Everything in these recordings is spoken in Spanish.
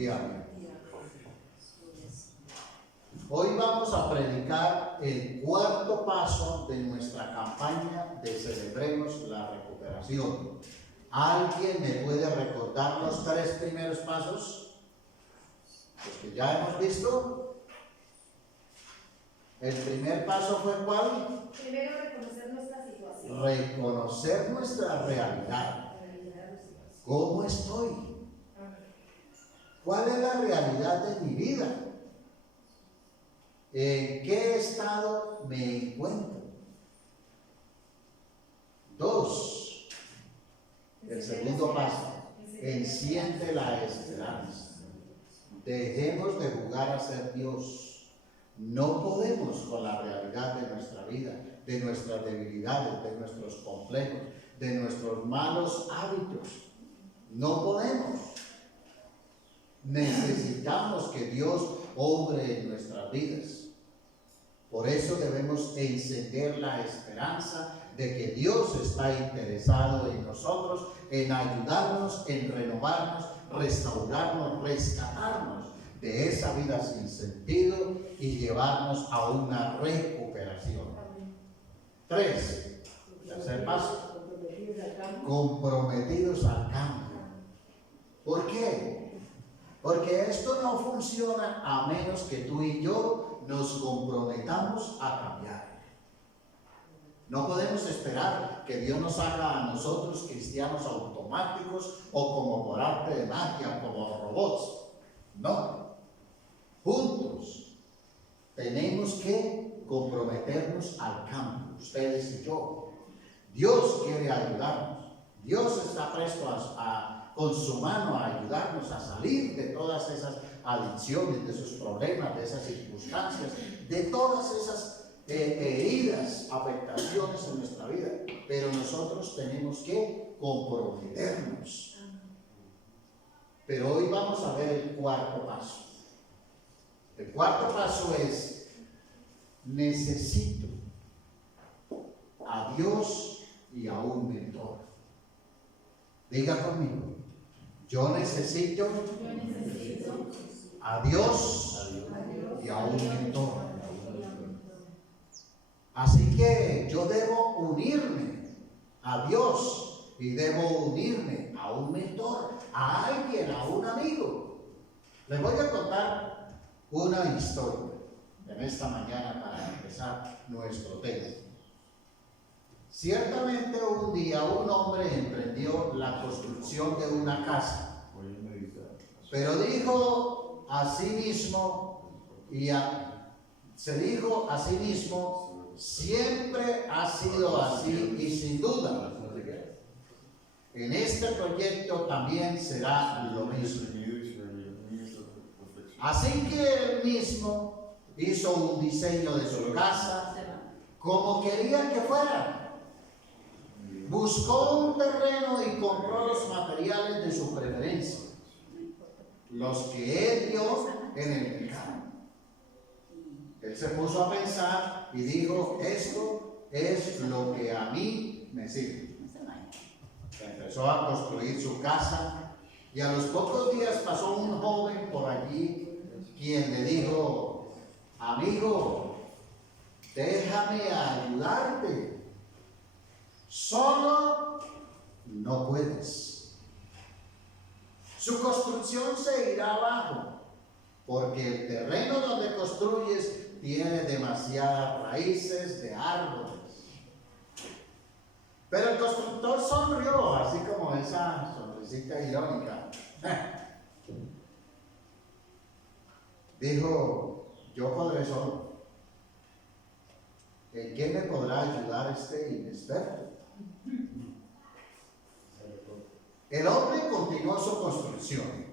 y amén. Hoy vamos a predicar el cuarto paso de nuestra campaña de Celebremos la Recuperación. ¿Alguien me puede recordar los tres primeros pasos? Los que ya hemos visto. El primer paso fue ¿cuál? Primero, reconocer nuestra situación. Reconocer nuestra realidad. ¿Cómo estoy? ¿Cuál es la realidad de mi vida? ¿En qué estado me encuentro? 2. El segundo paso. Enciende la esperanza. Dejemos de jugar a ser Dios. No podemos con la realidad de nuestra vida, de nuestras debilidades, de nuestros complejos, de nuestros malos hábitos. No podemos. Necesitamos que Dios obre en nuestras vidas. Por eso debemos encender la esperanza de que Dios está interesado en nosotros, en ayudarnos, en renovarnos, restaurarnos, rescatarnos de esa vida sin sentido y llevarnos a una recuperación. 3. Tercer paso. Comprometidos al cambio. ¿Por qué? Porque esto no funciona a menos que tú y yo nos comprometamos a cambiar. No podemos esperar que Dios nos haga a nosotros cristianos automáticos o como por arte de magia, como robots. No. Juntos tenemos que comprometernos al cambio, ustedes y yo. Dios quiere ayudarnos. Dios está presto con su mano a ayudarnos a salir de todas esas adicciones, de esos problemas, de esas circunstancias, de todas esas heridas, afectaciones en nuestra vida. Pero nosotros tenemos que comprometernos. Pero hoy vamos a ver el cuarto paso. El cuarto paso es: necesito a Dios y a un mentor. Diga conmigo: yo necesito a Dios y a un mentor. Así que yo debo unirme a Dios y debo unirme a un mentor, a alguien, a un amigo. Les voy a contar una historia en esta mañana para empezar nuestro tema. Ciertamente un día un hombre emprendió la construcción de una casa, pero dijo a sí mismo se dijo a sí mismo: siempre ha sido así y sin duda en este proyecto también será lo mismo. Así que él mismo hizo un diseño de su casa como quería que fuera. Buscó un terreno y compró los materiales de su preferencia, los que él vio en el mercado. Él se puso a pensar y dijo: esto es lo que a mí me sirve. Empezó a construir su casa y a los pocos días pasó un joven por allí quien le dijo: amigo, déjame ayudarte. Solo no puedes. Su construcción se irá abajo, porque el terreno donde construyes tiene demasiadas raíces de árboles. Pero el constructor sonrió, así como esa sonrisita irónica. Dijo: yo podré solo. ¿En qué me podrá ayudar este inexperto? El hombre continuó su construcción,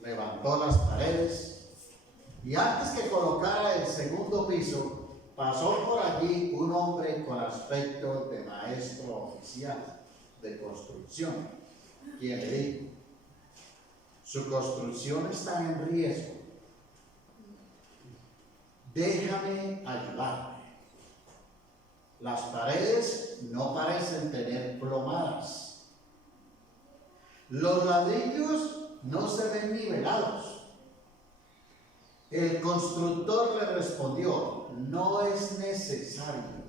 levantó las paredes y antes que colocara el segundo piso, pasó por allí un hombre con aspecto de maestro oficial de construcción, quien le dijo: su construcción está en riesgo, déjame ayudarte. Las paredes no parecen tener plomadas. Los ladrillos no se ven nivelados. El constructor le respondió: no es necesario.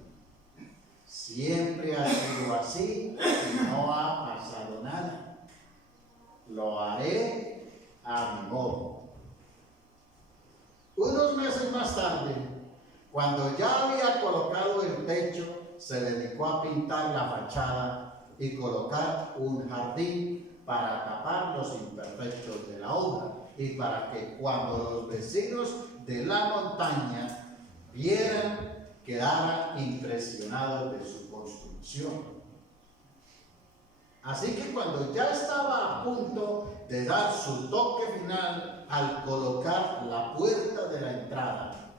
Siempre ha sido así y no ha pasado nada. Lo haré a mi modo. Unos meses más tarde, cuando ya había colocado el techo, se dedicó a pintar la fachada y colocar un jardín para tapar los imperfectos de la obra y para que cuando los vecinos de la montaña vieran, quedaran impresionados de su construcción. Así que cuando ya estaba a punto de dar su toque final al colocar la puerta de la entrada,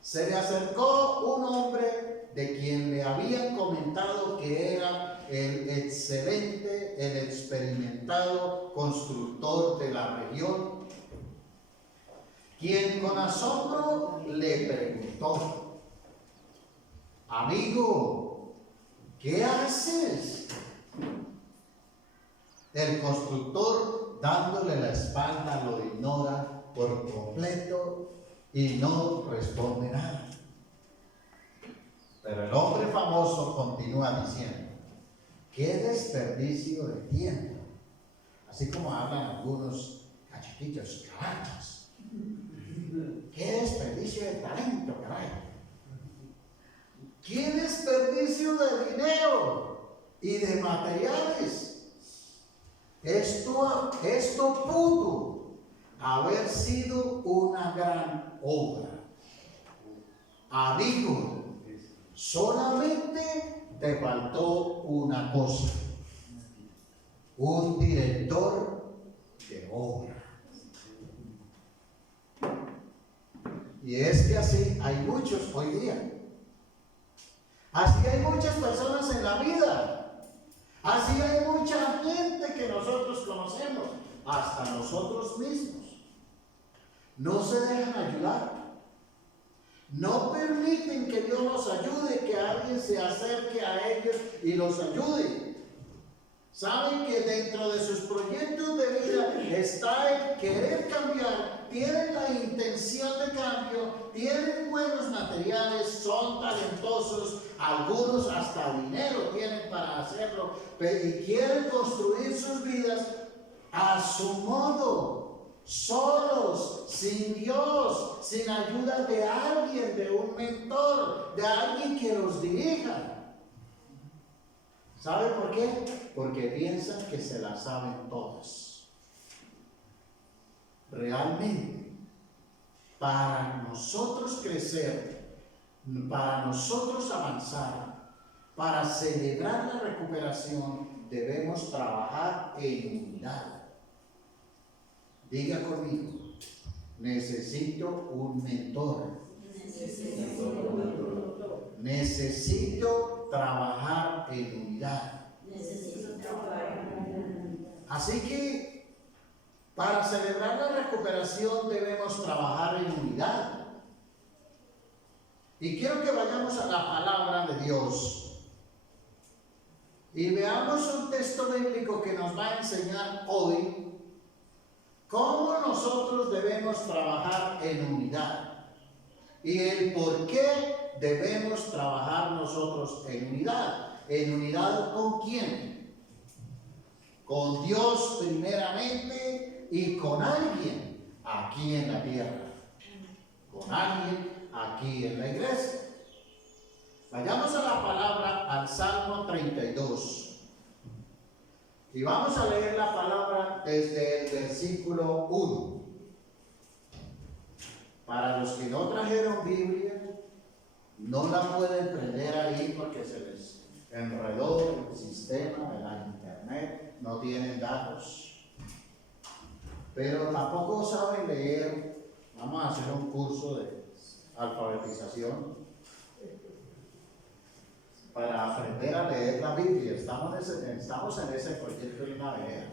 se le acercó un hombre de quien le habían comentado que era el excelente, el experimentado constructor de la región, quien con asombro le preguntó: amigo, ¿qué haces? El constructor, dándole la espalda, lo ignora por completo y no responde nada. Pero el hombre famoso continúa diciendo: ¡qué desperdicio de tiempo! Así como hablan algunos cachiquitos, carachas. ¡Qué desperdicio de talento, caray! ¡Qué desperdicio de dinero y de materiales! Esto pudo haber sido una gran obra. Amigo, solamente te faltó una cosa: un director de obra. Y es que así hay muchos hoy día. Así hay muchas personas en la vida. Así hay mucha gente que nosotros conocemos, hasta nosotros mismos. No se dejan ayudar. No permiten que Dios los ayude, que alguien se acerque a ellos y los ayude. Saben que dentro de sus proyectos de vida está el querer cambiar, tienen la intención de cambio, tienen buenos materiales, son talentosos, algunos hasta dinero tienen para hacerlo, y quieren construir sus vidas a su modo, solos, sin Dios, sin ayuda de alguien, de un mentor, de alguien que los dirija. ¿Sabe por qué? Porque piensan que se las saben todas. Realmente, para nosotros crecer, para nosotros avanzar, para celebrar la recuperación, debemos trabajar en unidad. Diga conmigo: necesito un mentor. Necesito trabajar en unidad. Así que para celebrar la recuperación debemos trabajar en unidad. Y quiero que vayamos a la palabra de Dios y veamos un texto bíblico que nos va a enseñar hoy cómo nosotros debemos trabajar en unidad y el por qué debemos trabajar nosotros en unidad. ¿En unidad con quién? Con Dios primeramente y con alguien aquí en la tierra. Con alguien aquí en la iglesia. Vayamos a la palabra, al Salmo 32. Y vamos a leer la palabra desde el versículo 1. Para los que no trajeron Biblia, no la pueden prender ahí porque se les enredó el sistema de la internet, no tienen datos. Pero tampoco saben leer. Vamos a hacer un curso de alfabetización para aprender a leer la Biblia. Estamos en ese proyecto de una vez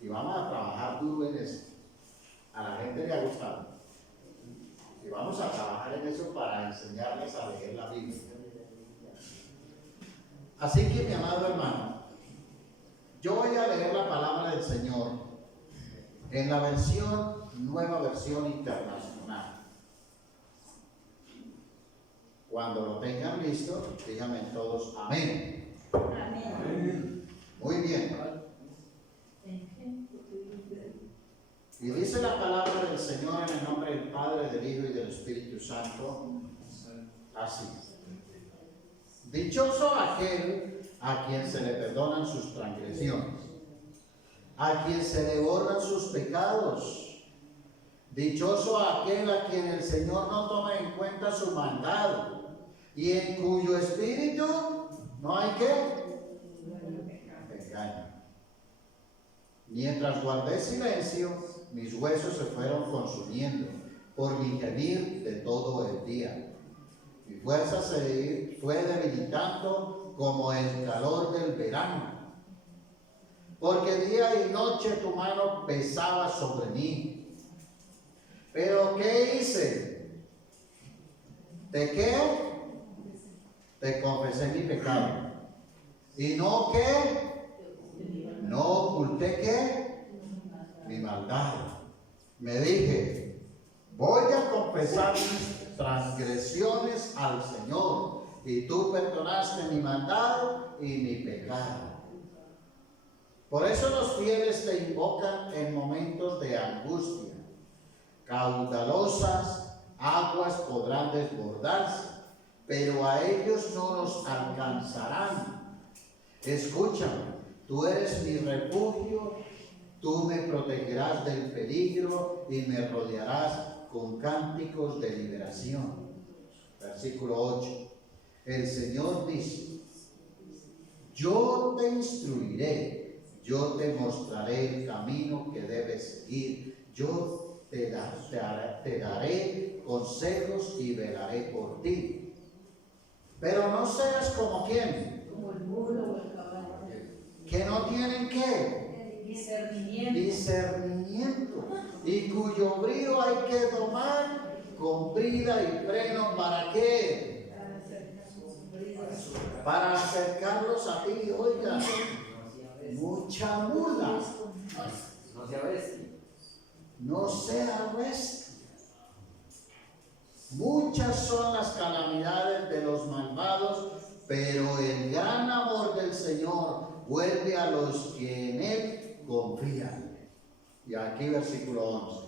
y vamos a trabajar duro en eso. A la gente le ha gustado. Y vamos a trabajar en eso para enseñarles a leer la Biblia. Así que, mi amado hermano, yo voy a leer la palabra del Señor en la versión, nueva versión internacional. Cuando lo tengan listo, díganme todos amén. Amén. Muy bien. Y dice la palabra del Señor en el nombre del Padre, del Hijo y del Espíritu Santo, así. Dichoso aquel a quien se le perdonan sus transgresiones, a quien se le borran sus pecados. Dichoso aquel a quien el Señor no toma en cuenta su maldad y en cuyo espíritu no hay ¿qué? Engaño. Mientras guardé silencio, mis huesos se fueron consumiendo por mi gemir de todo el día. Mi fuerza se fue debilitando como el calor del verano, porque día y noche tu mano pesaba sobre mí. Pero ¿qué hice? ¿De qué? Te confesé mi pecado. ¿Y no qué? No oculté qué? Mi maldad. Me dije, voy a confesar mis transgresiones al Señor, y tú perdonaste mi maldad y mi pecado. Por eso los fieles te invocan en momentos de angustia. Caudalosas aguas podrán desbordarse, pero a ellos no los alcanzarán. Escúchame, tú eres mi refugio, tú me protegerás del peligro y me rodearás con cánticos de liberación. Versículo 8. El Señor dice, yo te instruiré, yo te mostraré el camino que debes seguir, yo te daré consejos y velaré por ti. Pero no seas como quien, Como el burro o el caballo. que no tienen ¿qué? Discernimiento. Discernimiento, y cuyo brío hay que domar con brida y freno. ¿Para qué? Para acercarlos a ti. Oiga, mucha mula. No sea bestia. No sea bestia. Muchas son las calamidades de los malvados, pero el gran amor del Señor vuelve a los que en Él confían. Y aquí versículo 11.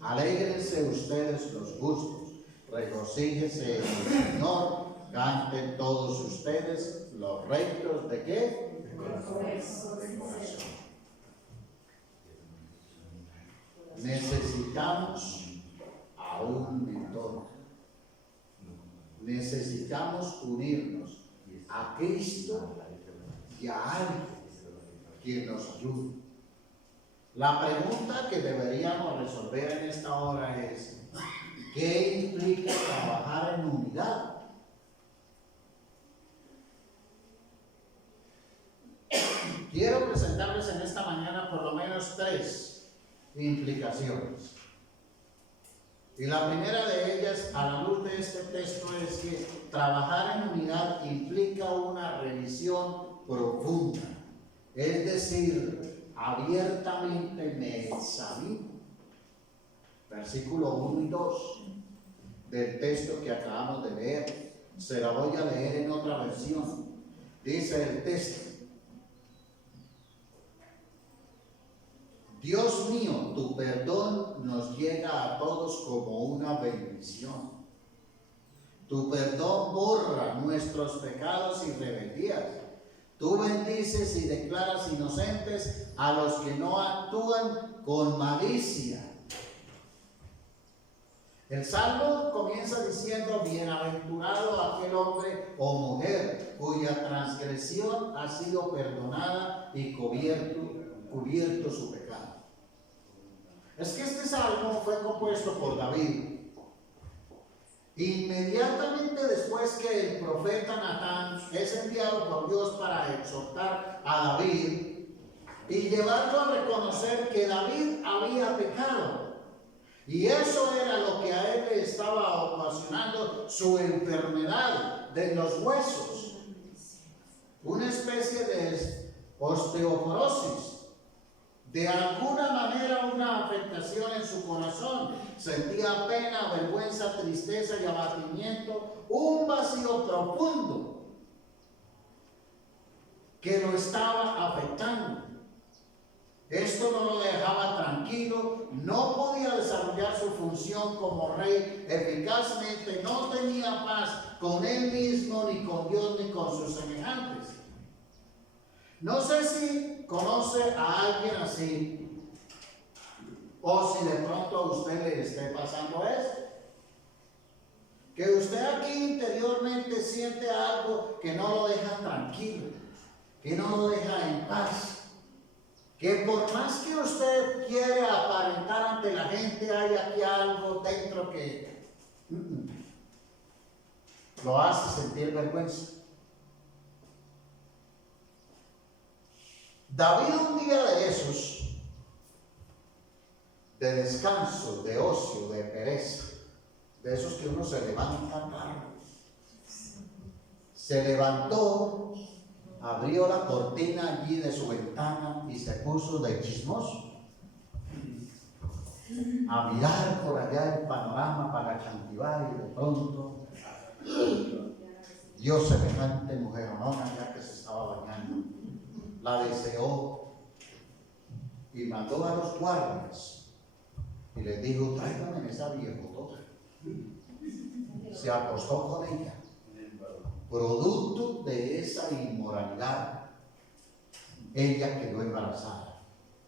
Alégrense ustedes los justos, regocíjese en el Señor, canten todos ustedes los rectos ¿de qué? De corazón. Necesitamos a un mentor. Necesitamos unirnos a Cristo y a alguien quien nos ayude. La pregunta que deberíamos resolver en esta hora es: ¿qué implica trabajar en unidad? Quiero presentarles en esta mañana por lo menos 3 implicaciones. Y la primera de ellas, a la luz de este texto, es que trabajar en unidad implica una revisión profunda. Es decir, abiertamente me examino. Versículo 1 y 2 del texto que acabamos de leer. Se la voy a leer en otra versión. Dice el texto: Dios mío, tu perdón nos llega a todos como una bendición. Tu perdón borra nuestros pecados y rebeldías. Tú bendices y declaras inocentes a los que no actúan con malicia. El Salmo comienza diciendo: bienaventurado aquel hombre o mujer cuya transgresión ha sido perdonada y cubierto su pecado. Es que este salmo fue compuesto por David. Inmediatamente después que el profeta Natán es enviado por Dios para exhortar a David y llevarlo a reconocer que David había pecado. Y eso era lo que a él le estaba ocasionando su enfermedad de los huesos. Una especie de osteoporosis, De alguna manera una afectación en su corazón. Sentía pena, vergüenza, tristeza y abatimiento, un vacío profundo que lo estaba afectando. Esto no lo dejaba tranquilo, no podía desarrollar su función como rey eficazmente, no tenía paz con él mismo, ni con Dios, ni con sus semejantes. No sé si conoce a alguien así, o si de pronto a usted le esté pasando esto. Que usted aquí interiormente siente algo que no lo deja tranquilo, que no lo deja en paz. Que por más que usted quiere aparentar ante la gente, hay aquí algo dentro que lo hace sentir vergüenza. David, un día de esos, de descanso, de ocio, de pereza, de esos que uno se levanta tarde, se levantó, abrió la cortina allí de su ventana y se puso de chismoso a mirar por allá el panorama para chantivar, y de pronto vio semejante mujeronona ya que se estaba bañando. La deseó y mandó a los guardias y les dijo: tráigame esa viejotota. Se acostó con ella. Producto de esa inmoralidad, ella quedó embarazada.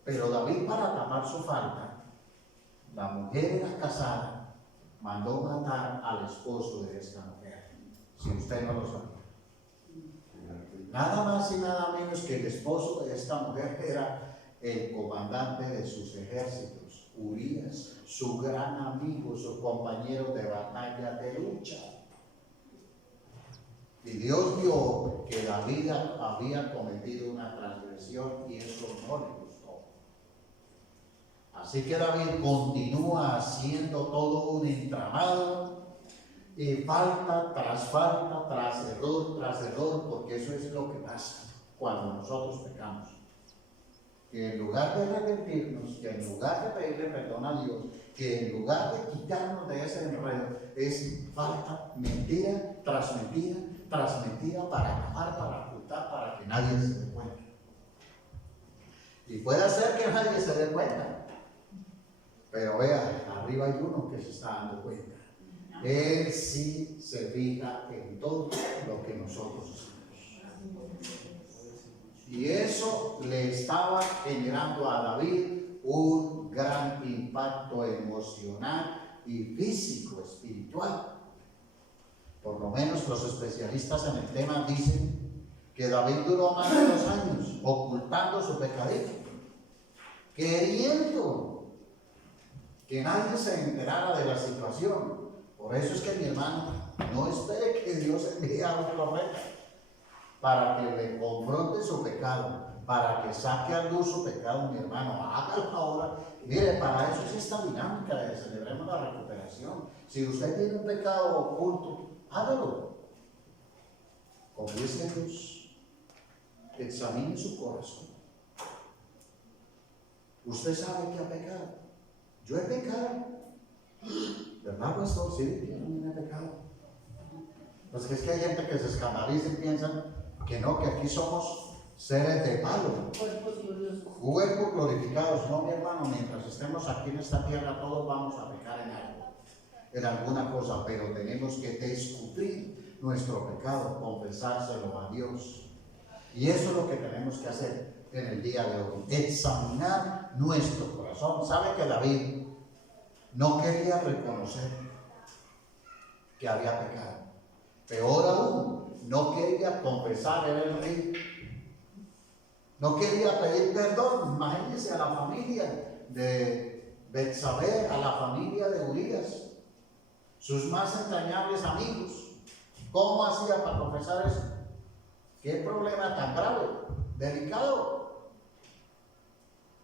Pero David, para tapar su falta, la mujer era casada, mandó matar al esposo de esta mujer. Si usted no lo sabe. Nada más y nada menos que el esposo de esta mujer era el comandante de sus ejércitos, Urías, su gran amigo, su compañero de batalla, de lucha. Y Dios vio que David había cometido una transgresión y eso no le gustó. Así que David continúa haciendo todo un entramado, y falta, tras error, porque eso es lo que pasa cuando nosotros pecamos. Que en lugar de arrepentirnos, que en lugar de pedirle perdón a Dios, que en lugar de quitarnos de ese enredo, es falta, mentira tras mentira, para tapar, para ocultar, para que nadie se dé cuenta. Y puede ser que nadie se dé cuenta, pero vea, arriba hay uno que se está dando cuenta. Él sí se fija en todo lo que nosotros hacemos. Y eso le estaba generando a David un gran impacto emocional y físico, espiritual. Por lo menos los especialistas en el tema dicen que David duró más de 2 años ocultando su pecadillo, queriendo que nadie se enterara de la situación. Por eso es que, mi hermano, no espere que Dios envíe a un profeta para que le confronte su pecado, para que saque a luz su pecado, mi hermano. Hágalo ahora. Mire, para eso es esta dinámica de celebremos la recuperación. Si usted tiene un pecado oculto, hágalo. Confiese a Dios. Examine su corazón. Usted sabe que ha pecado. Yo he pecado. ¿Verdad, pastor? Sí, yo también he pecado. Pues que es que hay gente que se escandaliza y piensan que no, que aquí somos seres de palo. Cuerpos glorificados. No, mi hermano, mientras estemos aquí en esta tierra, todos vamos a pecar en algo, en alguna cosa, pero tenemos que descubrir nuestro pecado, confesárselo a Dios. Y eso es lo que tenemos que hacer en el día de hoy, examinar nuestro corazón. ¿Sabe que David no quería reconocer que había pecado? Peor aún, no quería confesar, era el rey. No quería pedir perdón. Imagínense a la familia de Betsabé, a la familia de Urías, sus más entrañables amigos. ¿Cómo hacía para confesar eso? ¿Qué problema tan grave, delicado?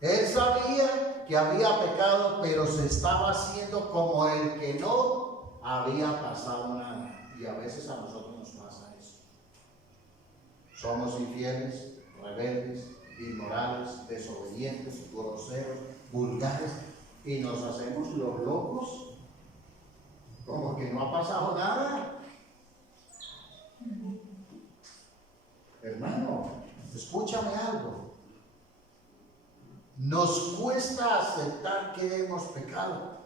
Él sabía que había pecado, pero se estaba haciendo como el que no había pasado nada. Y a veces a nosotros nos pasa eso. Somos infieles, rebeldes, inmorales, desobedientes, groseros, vulgares, y nos hacemos los locos, como que no ha pasado nada. Hermano, escúchame algo. Nos cuesta aceptar que hemos pecado,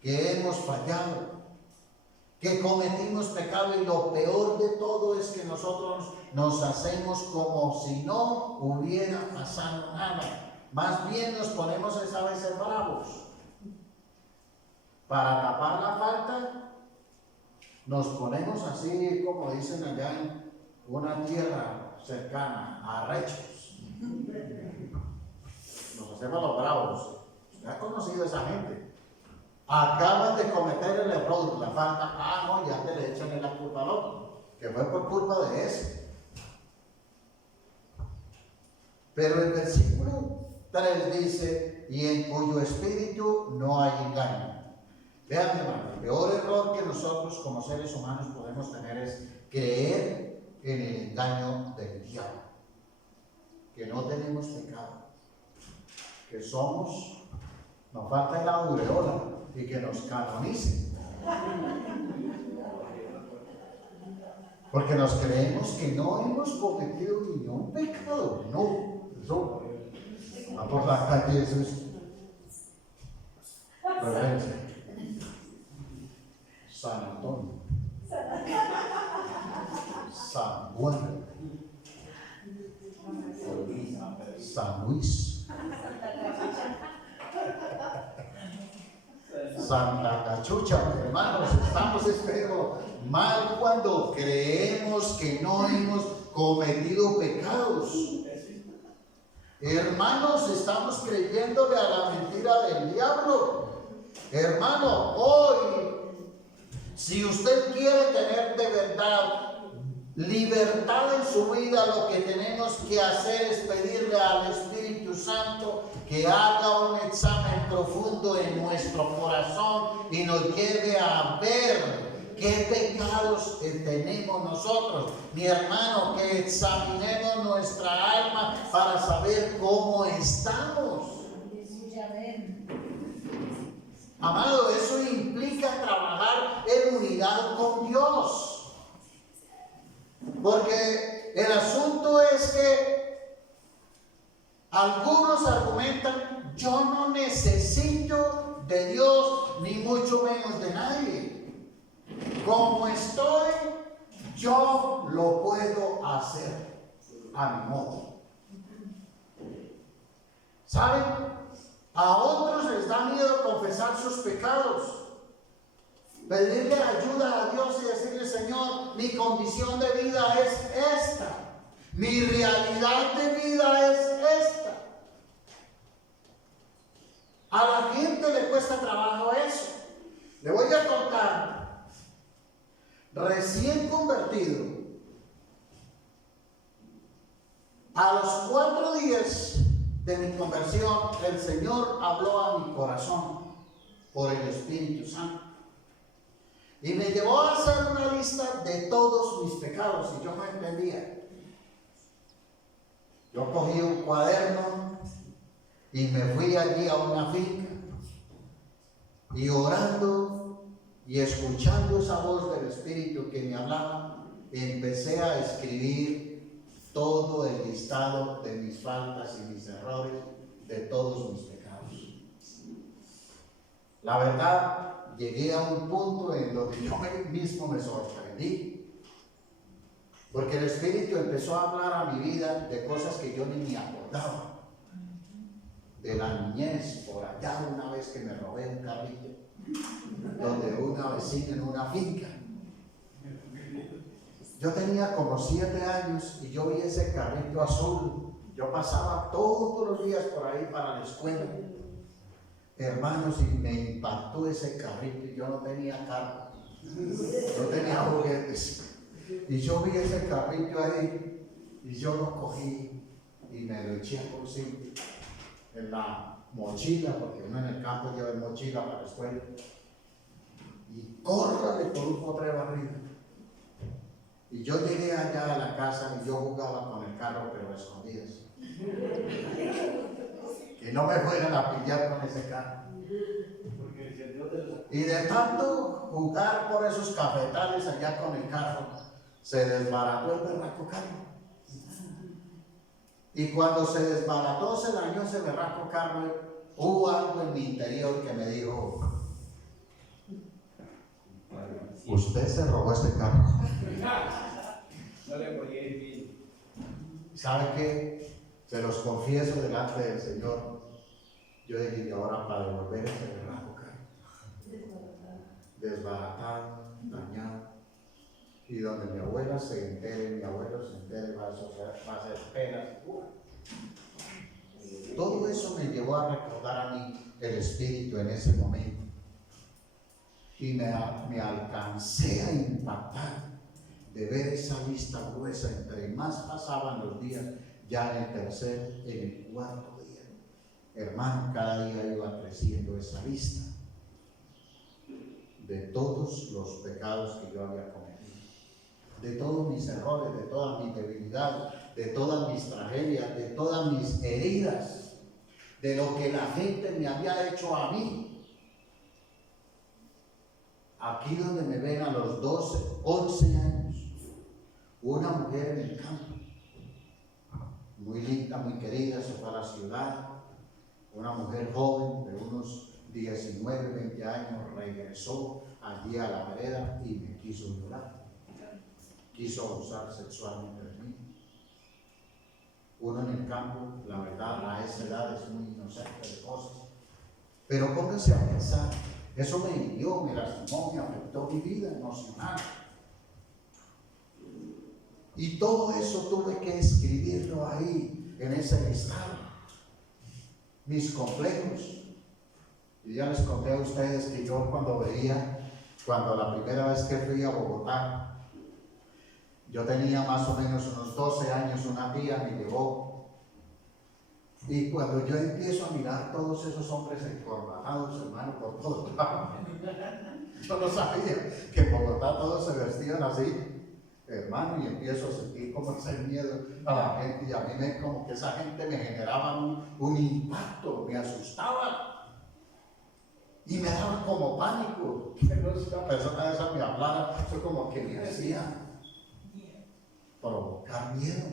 que hemos fallado, que cometimos pecado, y lo peor de todo es que nosotros nos hacemos como si no hubiera pasado nada. Más bien nos ponemos esa vez bravos. Para tapar la falta, nos ponemos así, como dicen allá en una tierra cercana, arrechos. Nos hacemos los bravos. ¿Usted ha conocido a esa gente? Acaban de cometer el error, la falta, no, ya te le echan la culpa al otro, que fue por culpa de ese. Pero el versículo 3 dice, y en cuyo espíritu no hay engaño. Vean, hermano, el peor error que nosotros como seres humanos podemos tener es creer en el engaño del diablo, que no tenemos pecado, que somos, nos falta la aureola y que nos canonicen, porque nos creemos que no hemos cometido ningún pecado. No, eso va por la calle, eso es reverencia. San Antonio, San Juan, San Luis, Santa Cachucha. Hermanos, estamos pero mal cuando creemos que no hemos cometido pecados. Hermanos, estamos creyéndole a la mentira del diablo. Hermano, hoy, si usted quiere tener de verdad libertad en su vida, lo que tenemos que hacer es pedirle al Espíritu Santo que haga un examen profundo en nuestro corazón y nos lleve a ver qué pecados tenemos nosotros. Mi hermano, que examinemos nuestra alma para saber cómo estamos. Amado, eso implica trabajar en unidad con Dios. Porque el asunto es que algunos argumentan, yo no necesito de Dios, ni mucho menos de nadie. Como estoy, yo lo puedo hacer a mi modo. ¿Saben? A otros les da miedo confesar sus pecados, pedirle ayuda a Dios y decirle, Señor, mi condición de vida es esta, mi realidad de vida es esta. A la gente le cuesta trabajo eso. Le voy a contar, recién convertido, a los 4 días de mi conversión, el Señor habló a mi corazón por el Espíritu Santo y me llevó a hacer una lista de todos mis pecados, y yo no entendía. Yo cogí un cuaderno y me fui allí a una finca, y orando y escuchando esa voz del Espíritu que me hablaba, empecé a escribir todo el listado de mis faltas y mis errores, de todos mis pecados. La verdad, llegué a un punto en donde yo mismo me sorprendí, porque el Espíritu empezó a hablar a mi vida de cosas que yo ni me acordaba. De la niñez, por allá una vez que me robé un carrito, donde una vecina en una finca. Yo tenía como 7 años y yo vi ese carrito azul. Yo pasaba todos los días por ahí para la escuela. Hermanos, y me impactó ese carrito, y yo no tenía carro, no tenía juguetes. Y yo vi ese carrito ahí y yo lo cogí y me lo eché por sí en la mochila, porque uno en el campo lleva mochila para la escuela. Y córrale por un potrero arriba. Y yo llegué allá a la casa y yo jugaba con el carro, pero a escondidas. Que no me fueran a pillar con ese carro. Y de tanto jugar por esos cafetales allá con el carro, se desbarató el berraco carro. Y cuando se desbarató, se dañó ese berraco carro, hubo algo en mi interior que me dijo: usted se robó este carro. No le apoyé bien. ¿Sabe qué? Se los confieso delante del Señor. Yo dije, y ahora para devolver ese berraco carro, desbaratado, dañado. Y donde mi abuela se entere, mi abuelo se entere, va a ser penas. Todo eso me llevó a recordar a mí el Espíritu en ese momento. Y me alcancé a impactar de ver esa lista gruesa. Entre más pasaban los días, ya en el tercer, en el cuarto día, hermano, cada día iba creciendo esa lista de todos los pecados que yo había cometido, de todos mis errores, de todas mis debilidades, de todas mis tragedias, de todas mis heridas, de lo que la gente me había hecho a mí. Aquí donde me ven a los 12, 11 años, una mujer en el campo, muy linda, muy querida, se fue a la ciudad. Una mujer joven de unos 19, 20 años regresó allí a la vereda y me quiso violar. Quiso abusar sexualmente de mí. Uno en el campo, la verdad, a esa edad es muy inocente de cosas. Pero pónganse a pensar, eso me hirió, me lastimó, me afectó mi vida emocional. Y todo eso tuve que escribirlo ahí, en ese listado. Mis complejos. Y ya les conté a ustedes que yo cuando la primera vez que fui a Bogotá, yo tenía más o menos unos 12 años, una tía me llevó. Y cuando yo empiezo a mirar todos esos hombres encorbatados, hermano, por todos lados, yo no sabía que en Bogotá todos se vestían así, hermano, y empiezo a sentir como ese miedo a la gente, y a mí como que esa gente me generaba un impacto, me asustaba, y me daba como pánico, que no es una persona esa me hablara, eso como que me hacía provocar miedo.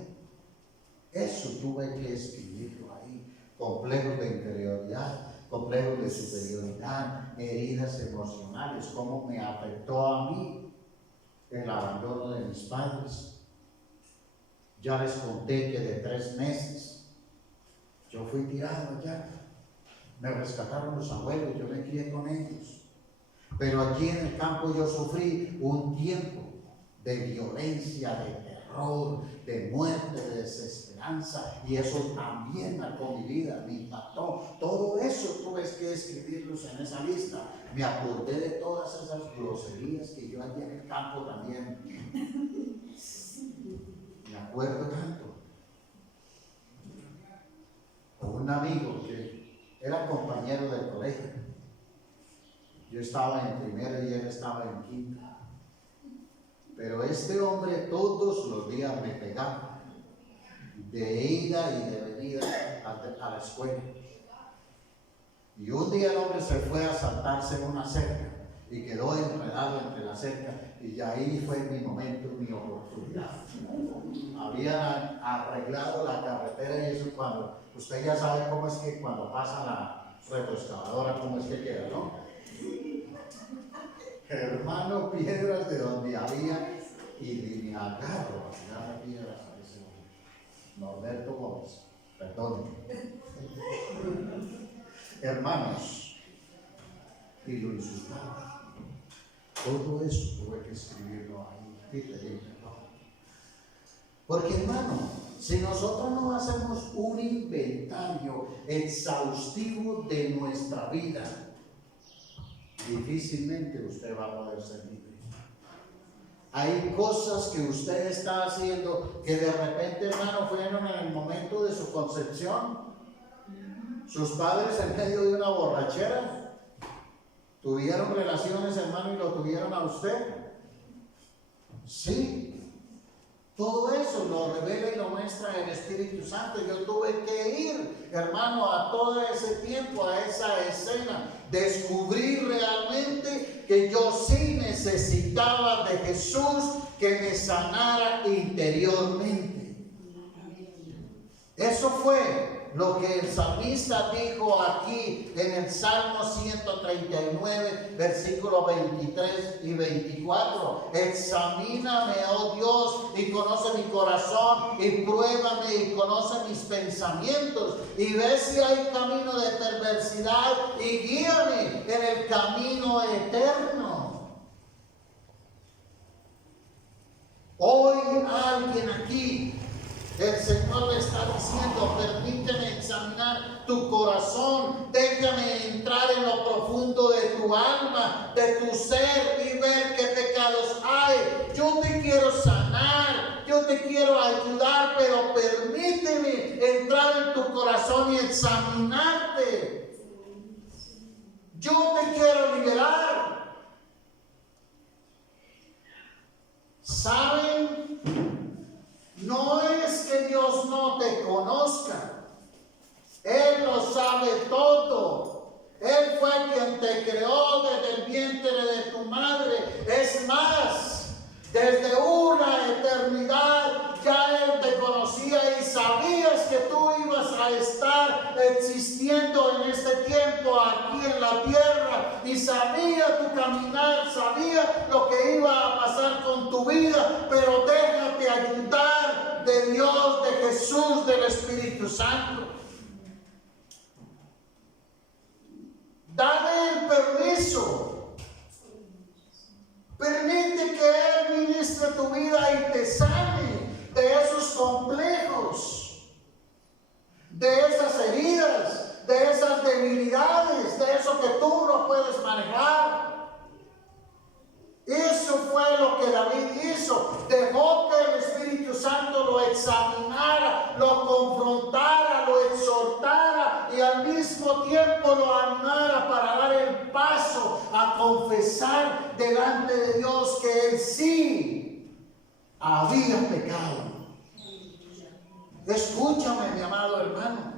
Eso tuve que escribirlo ahí. Complejos de interioridad, complejos de superioridad, heridas emocionales, cómo me afectó a mí el abandono de mis padres. Ya les conté que de 3 meses yo fui tirado allá. Me rescataron los abuelos, yo me crié con ellos. Pero aquí en el campo yo sufrí un tiempo de violencia, de terror, de muerte, de desesperanza, y eso también marcó mi vida, me impactó. Todo eso tuve que escribirlos en esa lista. Me acordé de todas esas groserías que yo hacía en el campo también. Me acuerdo tanto. Con un amigo que era compañero del colegio. Yo estaba en primero y él estaba en quinto. Pero este hombre todos los días me pegaba, de ida y de venida a la escuela. Y un día el hombre se fue a saltarse en una cerca y quedó enredado entre la cerca, y ahí fue mi momento, mi oportunidad. Habían arreglado la carretera, y eso cuando, usted ya sabe cómo es que cuando pasa la retroexcavadora, cómo es que queda, ¿no? Hermano, piedras de donde había, y me agarro a tirarle piedras a ese hombre. Norberto Gómez, perdónenme. Hermanos, y lo insultaba. Todo eso tuve que escribirlo ahí y pedir perdón. Porque, hermano, si nosotros no hacemos un inventario exhaustivo de nuestra vida, difícilmente usted va a poder ser libre. Hay cosas que usted está haciendo que de repente, hermano, fueron en el momento de su concepción. Sus padres, en medio de una borrachera, tuvieron relaciones, hermano, y lo tuvieron a usted. Sí. Todo eso lo revela y lo muestra el Espíritu Santo. Yo tuve que ir, hermano, a todo ese tiempo, a esa escena. Descubrí realmente que yo sí necesitaba de Jesús que me sanara interiormente. Eso fue lo que el salmista dijo aquí en el Salmo 139, versículos 23 y 24. Examíname, oh Dios, y conoce mi corazón, y pruébame y conoce mis pensamientos, y ve si hay camino de perversidad, y guíame en el camino eterno. Hoy alguien aquí, el Señor le está diciendo: permíteme examinar tu corazón, déjame entrar en lo profundo de tu alma, de tu ser, y ver qué pecados hay. Yo te quiero sanar, yo te quiero ayudar, pero permíteme entrar en tu corazón y examinarte. Yo te quiero liberar. ¿Saben? No es que Dios no te conozca. Él lo sabe todo. Él fue quien te creó desde el vientre de tu madre. Es más, desde una eternidad ya Él te conocía y sabías que tú ibas a estar existiendo en este tiempo aquí en la tierra, y sabía tu caminar, sabía lo que iba a pasar con tu vida, pero déjate ayudar de Dios, de Jesús, del Espíritu Santo. Dale el permiso. Permite que Él ministre tu vida y te sane de esos complejos, de esas heridas, de esas debilidades, de eso que tú no puedes manejar. Eso fue lo que David hizo. Dejó que el Espíritu Santo lo examinara, lo confrontara, lo exhortara y al mismo tiempo lo animara para dar el paso a confesar delante de Dios que él sí había pecado. Escúchame, mi amado hermano.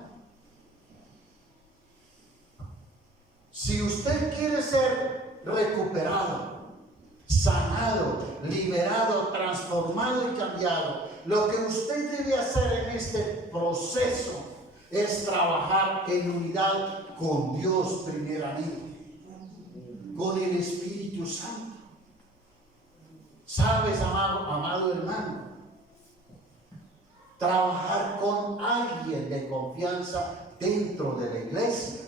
Si usted quiere ser recuperado, sanado, liberado, transformado y cambiado, lo que usted debe hacer en este proceso es trabajar en unidad con Dios primeramente, con el Espíritu Santo. ¿Sabes, amado hermano? Trabajar con alguien de confianza dentro de la iglesia.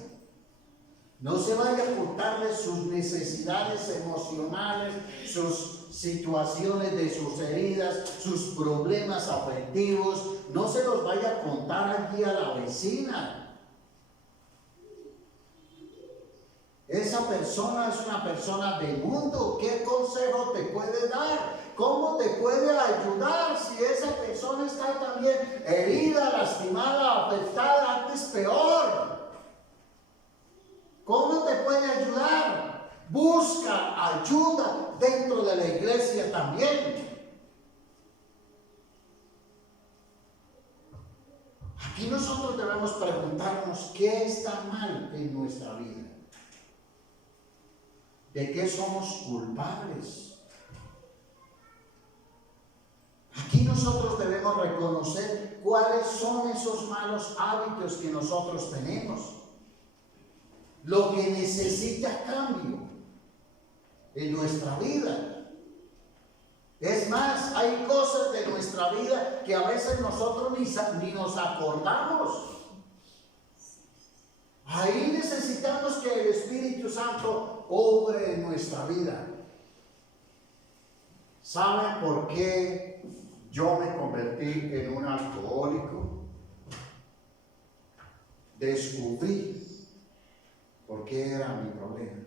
No se vaya a ocultarle sus necesidades emocionales, sus situaciones de sus heridas, sus problemas afectivos. No se los vaya a contar aquí a la vecina. Esa persona es una persona del mundo. ¿Qué consejo te puede dar? ¿Cómo te puede ayudar si esa persona está también herida, lastimada, afectada? Antes peor. ¿Cómo te puede ayudar? Busca ayuda dentro de la iglesia también. Aquí nosotros debemos preguntarnos qué está mal en nuestra vida. ¿De qué somos culpables? Aquí nosotros debemos reconocer cuáles son esos malos hábitos que nosotros tenemos. Lo que necesita cambio en nuestra vida. Es más, hay cosas de nuestra vida que a veces nosotros ni nos acordamos. Ahí necesitamos que el Espíritu Santo obre en nuestra vida. ¿Saben por qué yo me convertí en un alcohólico? Descubrí por qué era mi problema.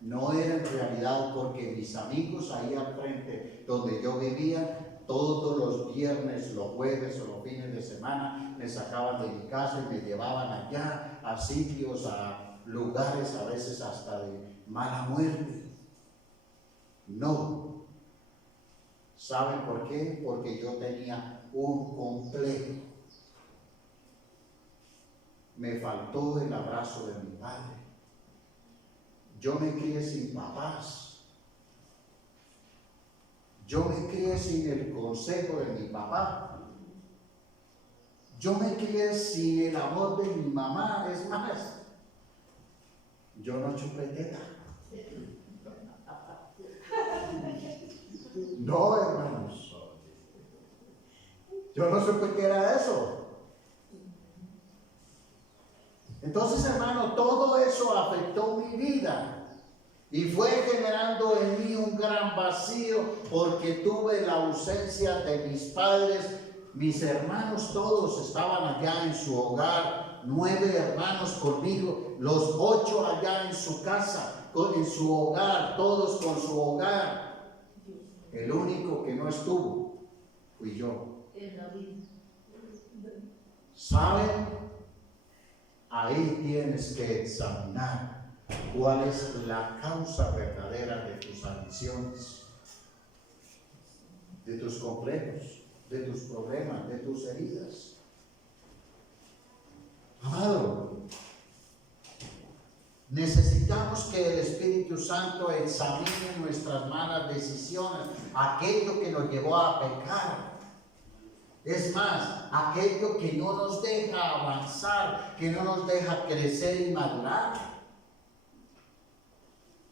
No era en realidad porque mis amigos ahí al frente donde yo vivía, todos los viernes, los jueves o los fines de semana me sacaban de mi casa y me llevaban allá a sitios, a lugares a veces hasta de mala muerte. No. ¿Saben por qué? Porque yo tenía un complejo. Me faltó el abrazo de mi padre. Yo me crié sin papás. Yo me crié sin el consejo de mi papá. Yo me crié sin el amor de mi mamá. Es más, yo no chupé teta. No, hermanos. Yo no supe qué era eso. Entonces, hermano, todo eso afectó mi vida y fue generando en mí un gran vacío porque tuve la ausencia de mis padres. Mis hermanos todos estaban allá en su hogar, 9 hermanos conmigo, los 8 allá en su casa, en su hogar, todos con su hogar. El único que no estuvo fui yo. ¿Saben? Ahí tienes que examinar cuál es la causa verdadera de tus adicciones, de tus complejos, de tus problemas, de tus heridas. Amado, necesitamos que el Espíritu Santo examine nuestras malas decisiones, aquello que nos llevó a pecar. Es más, aquello que no nos deja avanzar, que no nos deja crecer y madurar.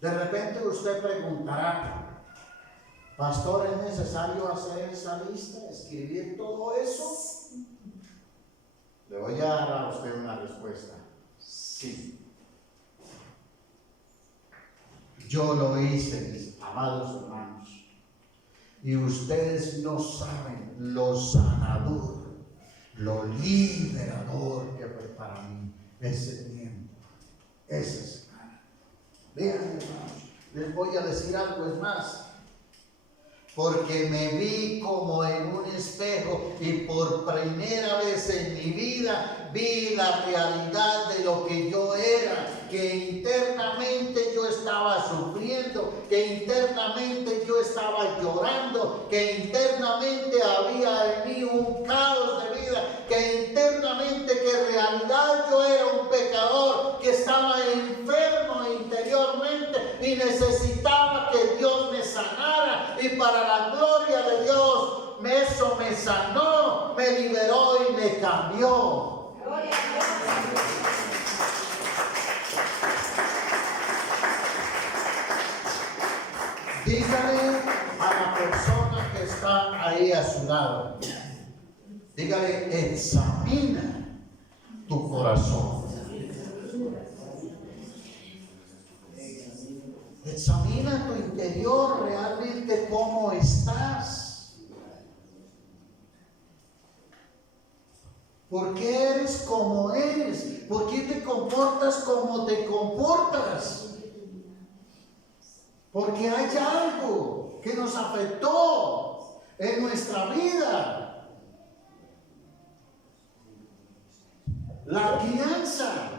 De repente usted preguntará, pastor, ¿es necesario hacer esa lista, escribir todo eso? Le voy a dar a usted una respuesta. Sí. Yo lo hice, mis amados hermanos. Y ustedes no saben lo sanador, lo liberador que fue para mí ese tiempo, esa semana. Vean, hermanos, les voy a decir algo, es más. Porque me vi como en un espejo y por primera vez en mi vida vi la realidad de lo que yo era, que internamente yo estaba sufriendo, que internamente yo estaba llorando, que internamente había en mí un caos de vida, que internamente, que en realidad yo era un pecador, que estaba enfermo interiormente y necesitaba que Dios me sanara, y para la gloria de Dios eso me sanó, me liberó y me cambió. Dígale a la persona que está ahí a su lado, dígale, examina tu corazón. Examina tu interior, realmente cómo estás. ¿Por qué eres como eres? ¿Por qué te comportas como te comportas? Porque hay algo que nos afectó en nuestra vida. La crianza,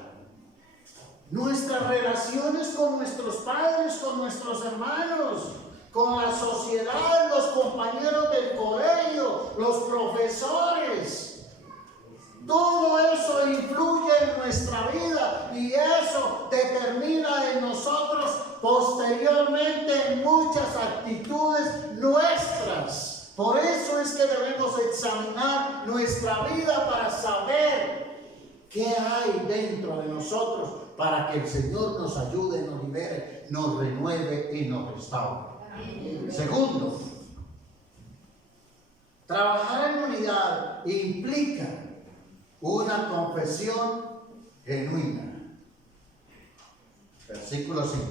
nuestras relaciones con nuestros padres, con nuestros hermanos, con la sociedad, los compañeros del colegio, los profesores. Todo eso influye en nuestra vida y eso determina en nosotros posteriormente en muchas actitudes nuestras. Por eso es que debemos examinar nuestra vida para saber qué hay dentro de nosotros, para que el Señor nos ayude, nos libere, nos renueve y nos restaure. Segundo, trabajar en unidad implica una confesión genuina. Versículo 5.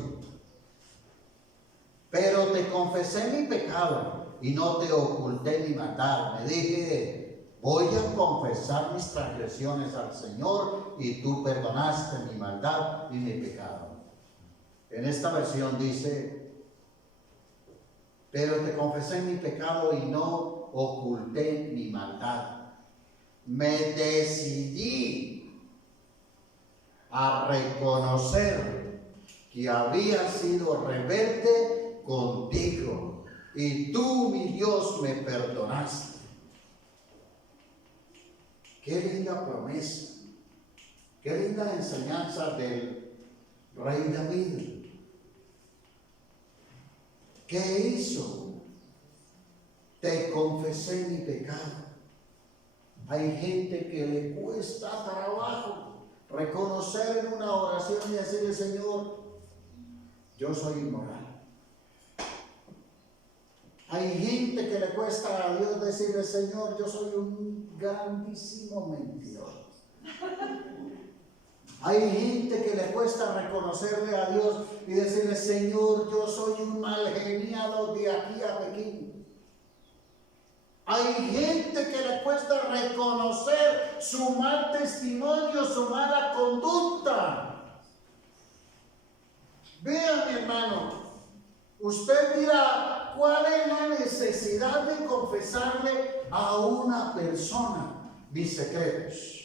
Pero te confesé mi pecado y no te oculté mi maldad. Me dije, voy a confesar mis transgresiones al Señor y tú perdonaste mi maldad y mi pecado. En esta versión dice, pero te confesé mi pecado y no oculté mi maldad. Me decidí a reconocer que había sido rebelde contigo y tú, mi Dios, me perdonaste. Qué linda promesa, qué linda enseñanza del rey David. ¿Qué hizo? Te confesé mi pecado. Hay gente que le cuesta trabajo reconocer en una oración y decirle: Señor, yo soy inmoral. Hay gente que le cuesta a Dios decirle: Señor, yo soy un grandísimo mentiroso. Hay gente que le cuesta reconocerle a Dios y decirle: Señor, yo soy un mal geniado de aquí a Pekín. Hay gente que le cuesta reconocer su mal testimonio, su mala conducta. Vea, mi hermano, usted dirá: ¿cuál es la necesidad de confesarle a una persona mis secretos?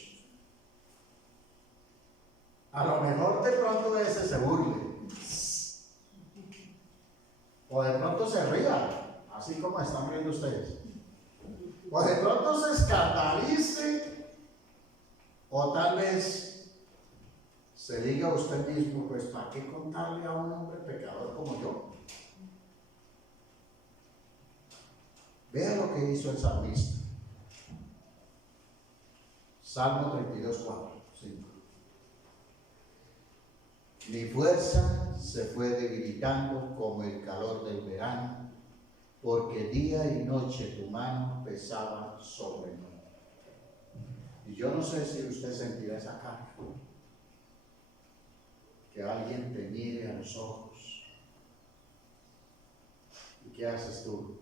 A lo mejor de pronto ese se burle, o de pronto se ría, así como están riendo ustedes, o de pronto se escandalice, o tal vez se diga a usted mismo: pues ¿para qué contarle a un hombre pecador como yo? Vea lo que hizo el salmista. Salmo 32, 4, 5. Mi fuerza se fue debilitando como el calor del verano, porque día y noche tu mano pesaba sobre mí. Y yo no sé si usted sentirá esa carga, que alguien te mire a los ojos. ¿Y qué haces tú?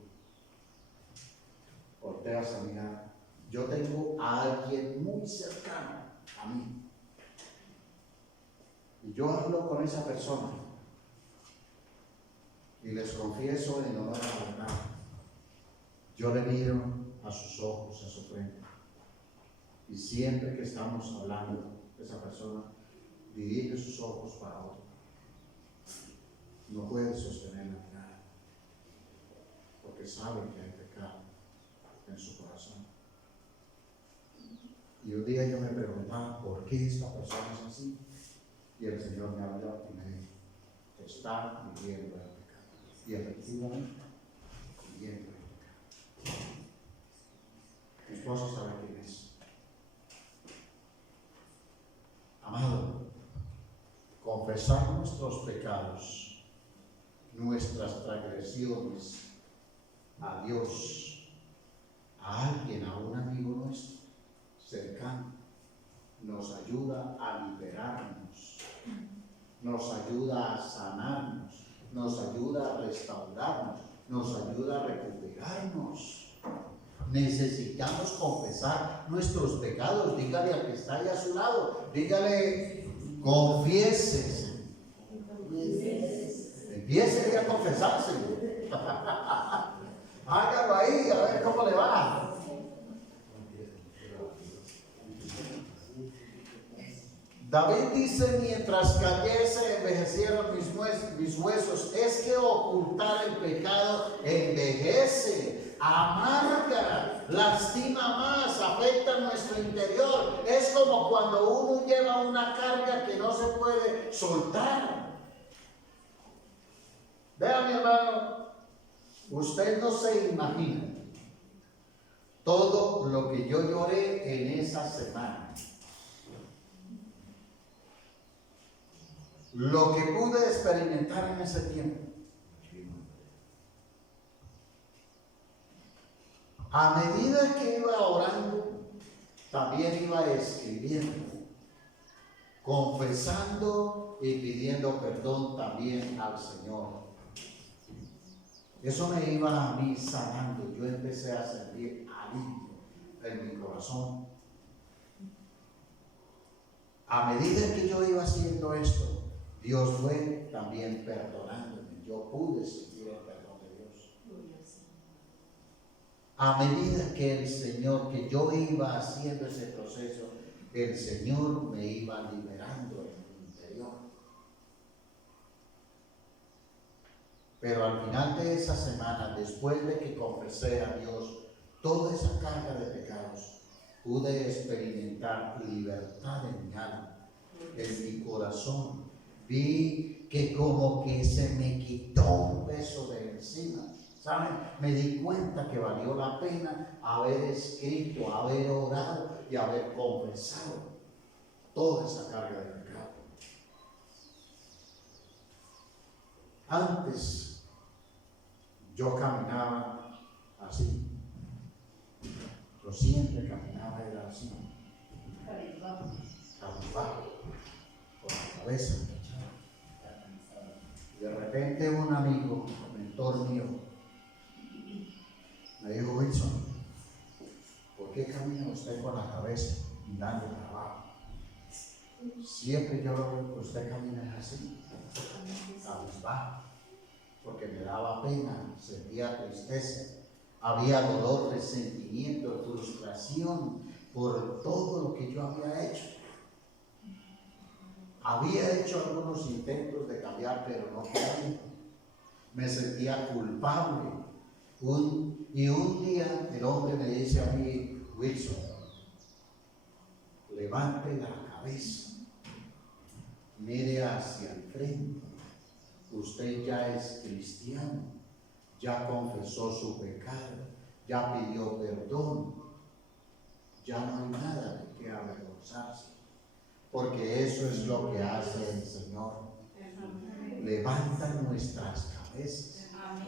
Volteas a mirar. Yo tengo a alguien muy cercano a mí, y yo hablo con esa persona y les confieso en honor a la verdad. Yo le miro a sus ojos, a su frente, y siempre que estamos hablando, esa persona dirige sus ojos para otro. No puede sostener la mirada, porque sabe que hay pecado en su corazón. Y un día yo me preguntaba: ¿por qué esta persona es así? Y el Señor me habló y me dijo: está viviendo el pecado. Y efectivamente, viviendo el pecado. Mi esposo sabe quién es. Amado, confesar nuestros pecados, nuestras transgresiones a Dios, a alguien, a un amigo nuestro cercano, nos ayuda a liberarnos, nos ayuda a sanarnos, nos ayuda a restaurarnos, nos ayuda a recuperarnos. Necesitamos confesar nuestros pecados. Dígale al que está ahí a su lado, dígale: confiésese. Empiece a confesarse. Hágalo ahí, a ver cómo le va. David dice: mientras cayese, envejecieron mis huesos. Es que ocultar el pecado envejece, amarga, lastima más, afecta nuestro interior. Es como cuando uno lleva una carga que no se puede soltar. Vea, mi hermano, usted no se imagina todo lo que yo lloré en esa semana. Lo que pude experimentar en ese tiempo. A medida que iba orando, también iba escribiendo, confesando y pidiendo perdón también al Señor. Eso me iba a mí sanando. Yo empecé a sentir alivio en mi corazón. A medida que yo iba haciendo esto, Dios fue también perdonándome. Yo pude sentir el perdón de Dios. A medida que el Señor, que yo iba haciendo ese proceso, el Señor me iba liberando en mi interior. Pero al final de esa semana, después de que confesé a Dios toda esa carga de pecados, pude experimentar libertad en mi alma, en mi corazón. Vi que como que se me quitó un peso de encima. ¿Saben? Me di cuenta que valió la pena haber escrito, haber orado y haber confesado toda esa carga de pecado. Antes yo caminaba así. Yo siempre caminaba era así. Cabizbajo, con la cabeza echada. Y de repente un amigo, un mentor mío, me dijo: Wilson, ¿por qué camina usted con la cabeza mirando para abajo? Siempre yo lo veo que usted camina así, cabizbajo, porque me daba pena, sentía tristeza, había dolor, resentimiento, frustración por todo lo que yo había hecho. Había hecho algunos intentos de cambiar, pero no podía. Me sentía culpable. Y un día el hombre me dice a mí: Wilson, levante la cabeza, mire hacia el frente. Usted ya es cristiano, ya confesó su pecado, ya pidió perdón, ya no hay nada de qué avergonzarse, porque eso es lo que hace el Señor. Levanta nuestras cabezas,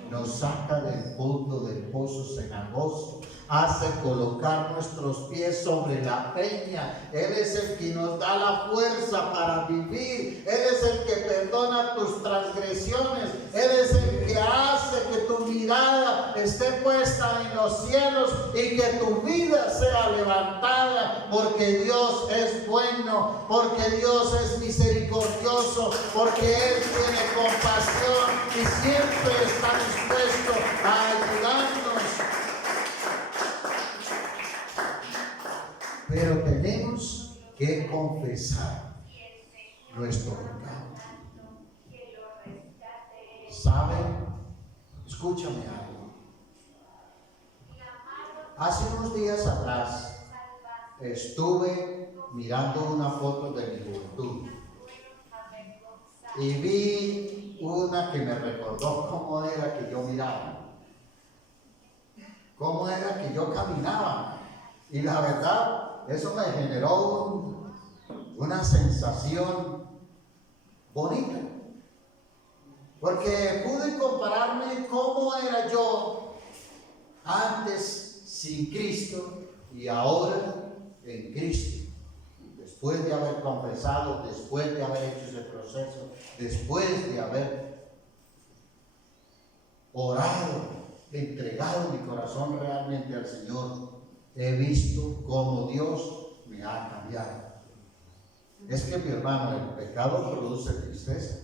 nos saca del fondo del pozo cenagoso, hace colocar nuestros pies sobre la peña. Él es el que nos da la fuerza para vivir. Él es el que perdona tus transgresiones. Él es el que hace que tu mirada esté puesta en los cielos y que tu vida sea levantada, porque Dios es bueno, porque Dios es misericordioso, porque Él tiene compasión y siempre está dispuesto a ayudarnos. Pero tenemos que confesar nuestro pecado. ¿Saben? Escúchame algo. Hace unos días atrás estuve mirando una foto de mi juventud y vi una que me recordó cómo era que yo miraba, cómo era que yo caminaba, y la verdad eso me generó una sensación bonita, porque pude compararme cómo era yo antes sin Cristo y ahora en Cristo. Después de haber confesado, después de haber hecho ese proceso, después de haber orado, entregado mi corazón realmente al Señor, he visto cómo Dios me ha cambiado. Es que, mi hermano, el pecado produce tristeza.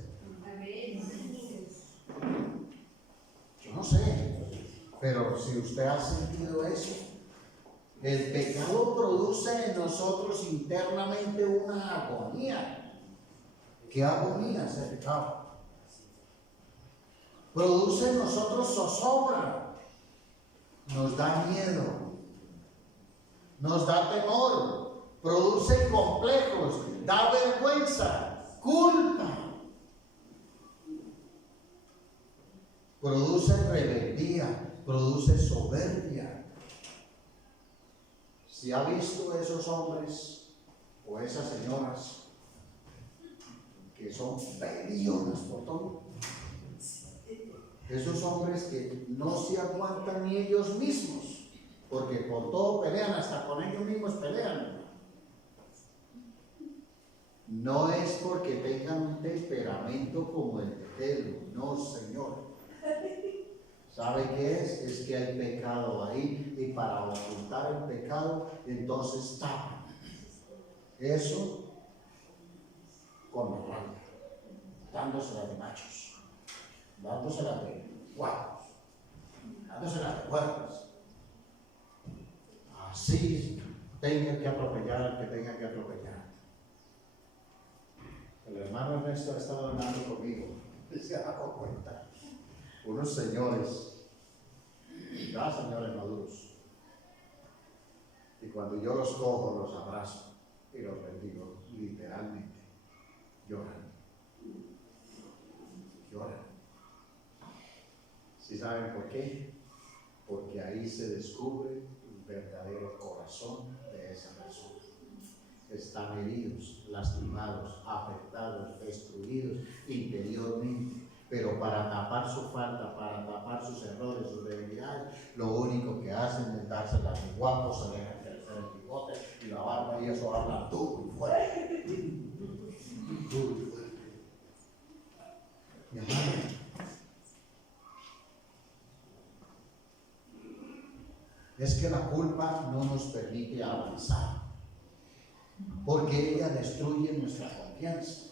Yo no sé, pero si usted ha sentido eso, el pecado produce en nosotros internamente una agonía. ¿Qué agonía es el pecado? Produce en nosotros zozobra, nos da miedo, nos da temor, produce complejos, da vergüenza, culpa, produce rebeldía, produce soberbia. Si ha visto esos hombres o esas señoras que son peleonas por todo, esos hombres que no se aguantan ni ellos mismos, porque por todo pelean, hasta con ellos mismos pelean. No es porque tengan un temperamento como el de Pedro, no, Señor. ¿Sabe qué es? Es que hay pecado ahí, y para ocultar el pecado, entonces tapan eso con la rabia, dándosela de machos, dándosela de guapos, dándosela de fuertes. Así tenga que atropellar al que tenga que atropellar. El hermano Ernesto ha estado hablando conmigo, se ha dado cuenta. unos señores, ya señores maduros, y cuando yo los cojo, los abrazo y los bendigo, literalmente lloran. Lloran. ¿Sí saben por qué? Porque ahí se descubre el verdadero corazón de esa persona. Están heridos, lastimados, afectados, destruidos interiormente, pero para tapar su falta, para tapar sus errores, sus debilidades, lo único que hacen es dárselas de guapos, se dejan crecer el bigote y la barba, y eso habla duro y fuerte. Duro y fuerte. Mi hermano, es que la culpa no nos permite avanzar, porque ella destruye nuestra confianza.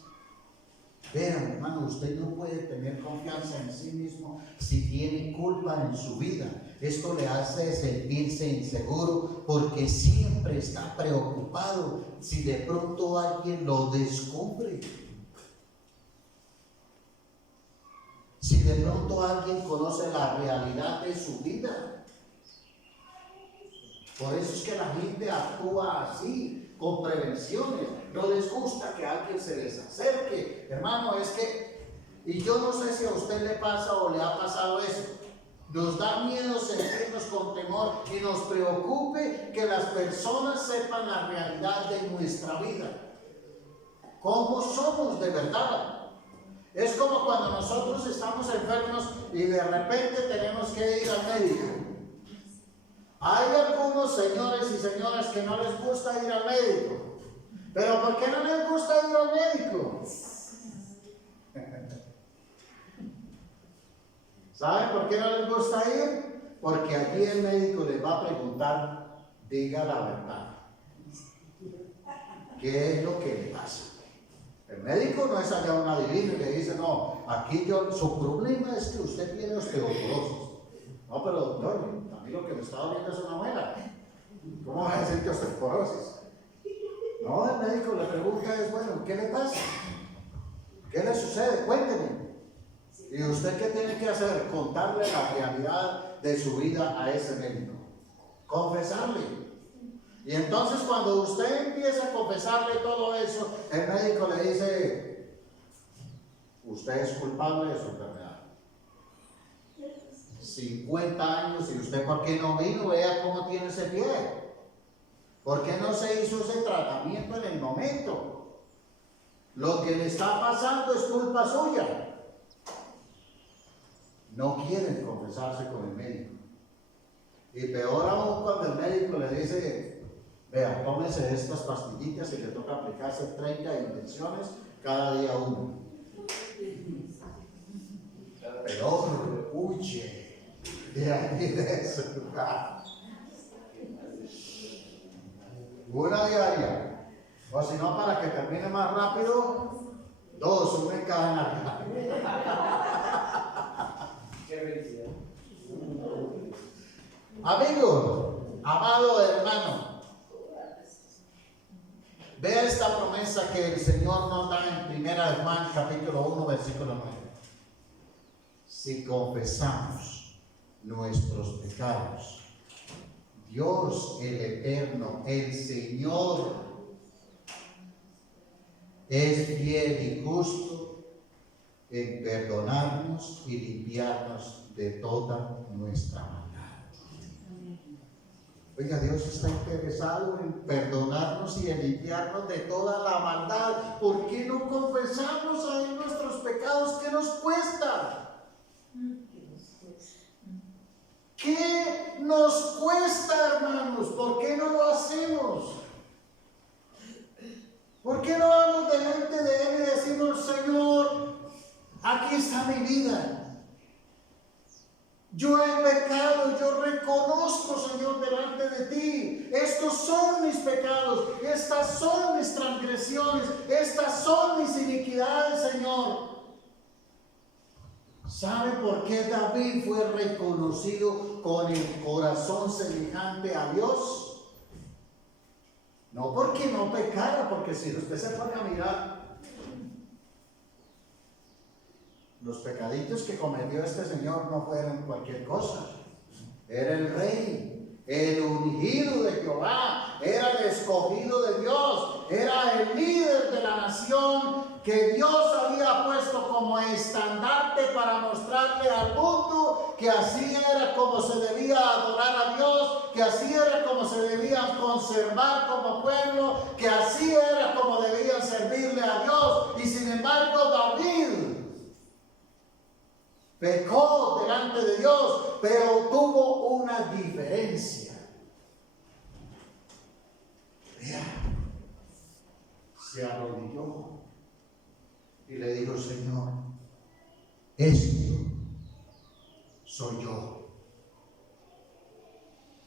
Vean, hermano, usted no puede tener confianza en sí mismo si tiene culpa en su vida. Esto le hace sentirse inseguro porque siempre está preocupado si de pronto alguien lo descubre. Si de pronto alguien conoce la realidad de su vida. Por eso es que la gente actúa así, con prevenciones. No les gusta que alguien se les acerque. Hermano, es que, y yo no sé si a usted le pasa o le ha pasado eso, nos da miedo sentirnos con temor y nos preocupe que las personas sepan la realidad de nuestra vida. ¿Cómo somos de verdad? Es como cuando nosotros estamos enfermos y de repente tenemos que ir al médico. Hay algunos señores y señoras que no les gusta ir al médico. ¿Pero por qué no les gusta ir al médico? ¿Saben por qué no les gusta ir? Porque allí el médico les va a preguntar, diga la verdad. ¿Qué es lo que le pasa? El médico no es allá un adivino y le dice, no, aquí su problema es que usted tiene osteoporosis. No, pero doctor, a mí lo que me está doliendo es una muela. ¿Cómo va a decir que osteoporosis? No, el médico le pregunta es, bueno, ¿qué le pasa? ¿Qué le sucede? Cuénteme. ¿Y usted qué tiene que hacer? Contarle la realidad de su vida a ese médico. Confesarle. Y entonces cuando usted empieza a confesarle todo eso, el médico le dice, usted es culpable de su enfermedad. 50 años y usted, ¿por qué no vino? Vea cómo tiene ese pie. ¿Por qué no se hizo ese tratamiento en el momento? Lo que le está pasando es culpa suya. No quieren confesarse con el médico. Y peor aún cuando el médico le dice, vea, tómese estas pastillitas y le toca aplicarse 30 inyecciones cada día uno. Peor, huye de ahí, de ese lugar. Una diaria, o si no, para que termine más rápido, 2, una en cada nariz. Amigo, amado hermano, vea esta promesa que el Señor nos da en 1 Juan capítulo 1, versículo 9. Si confesamos nuestros pecados, Dios el Eterno, el Señor, es fiel y justo en perdonarnos y limpiarnos de toda nuestra maldad. Oiga, Dios está interesado en perdonarnos y en limpiarnos de toda la maldad. ¿Por qué no confesamos ahí nuestros pecados? ¿Qué nos cuesta? ¿Qué nos cuesta, hermanos? ¿Por qué no lo hacemos? ¿Por qué no vamos delante de Él y decimos, Señor, aquí está mi vida? Yo he pecado, yo reconozco, Señor, delante de ti. Estos son mis pecados, estas son mis transgresiones, estas son mis iniquidades, Señor. ¿Sabe por qué David fue reconocido con el corazón semejante a Dios? No porque no pecara, porque si usted se pone a mirar, Los pecaditos que cometió este señor no fueron cualquier cosa. Era el rey, el ungido de Jehová, era el escogido de Dios, era el líder de la nación que Dios había puesto como estandarte para mostrarle al mundo que así era como se debía adorar a Dios, que así era como se debían conservar como pueblo, que así era como debían servirle a Dios. Y sin embargo, David pecó delante de Dios, pero tuvo una diferencia. Vea, se arrodilló y le dijo: Señor, esto soy yo.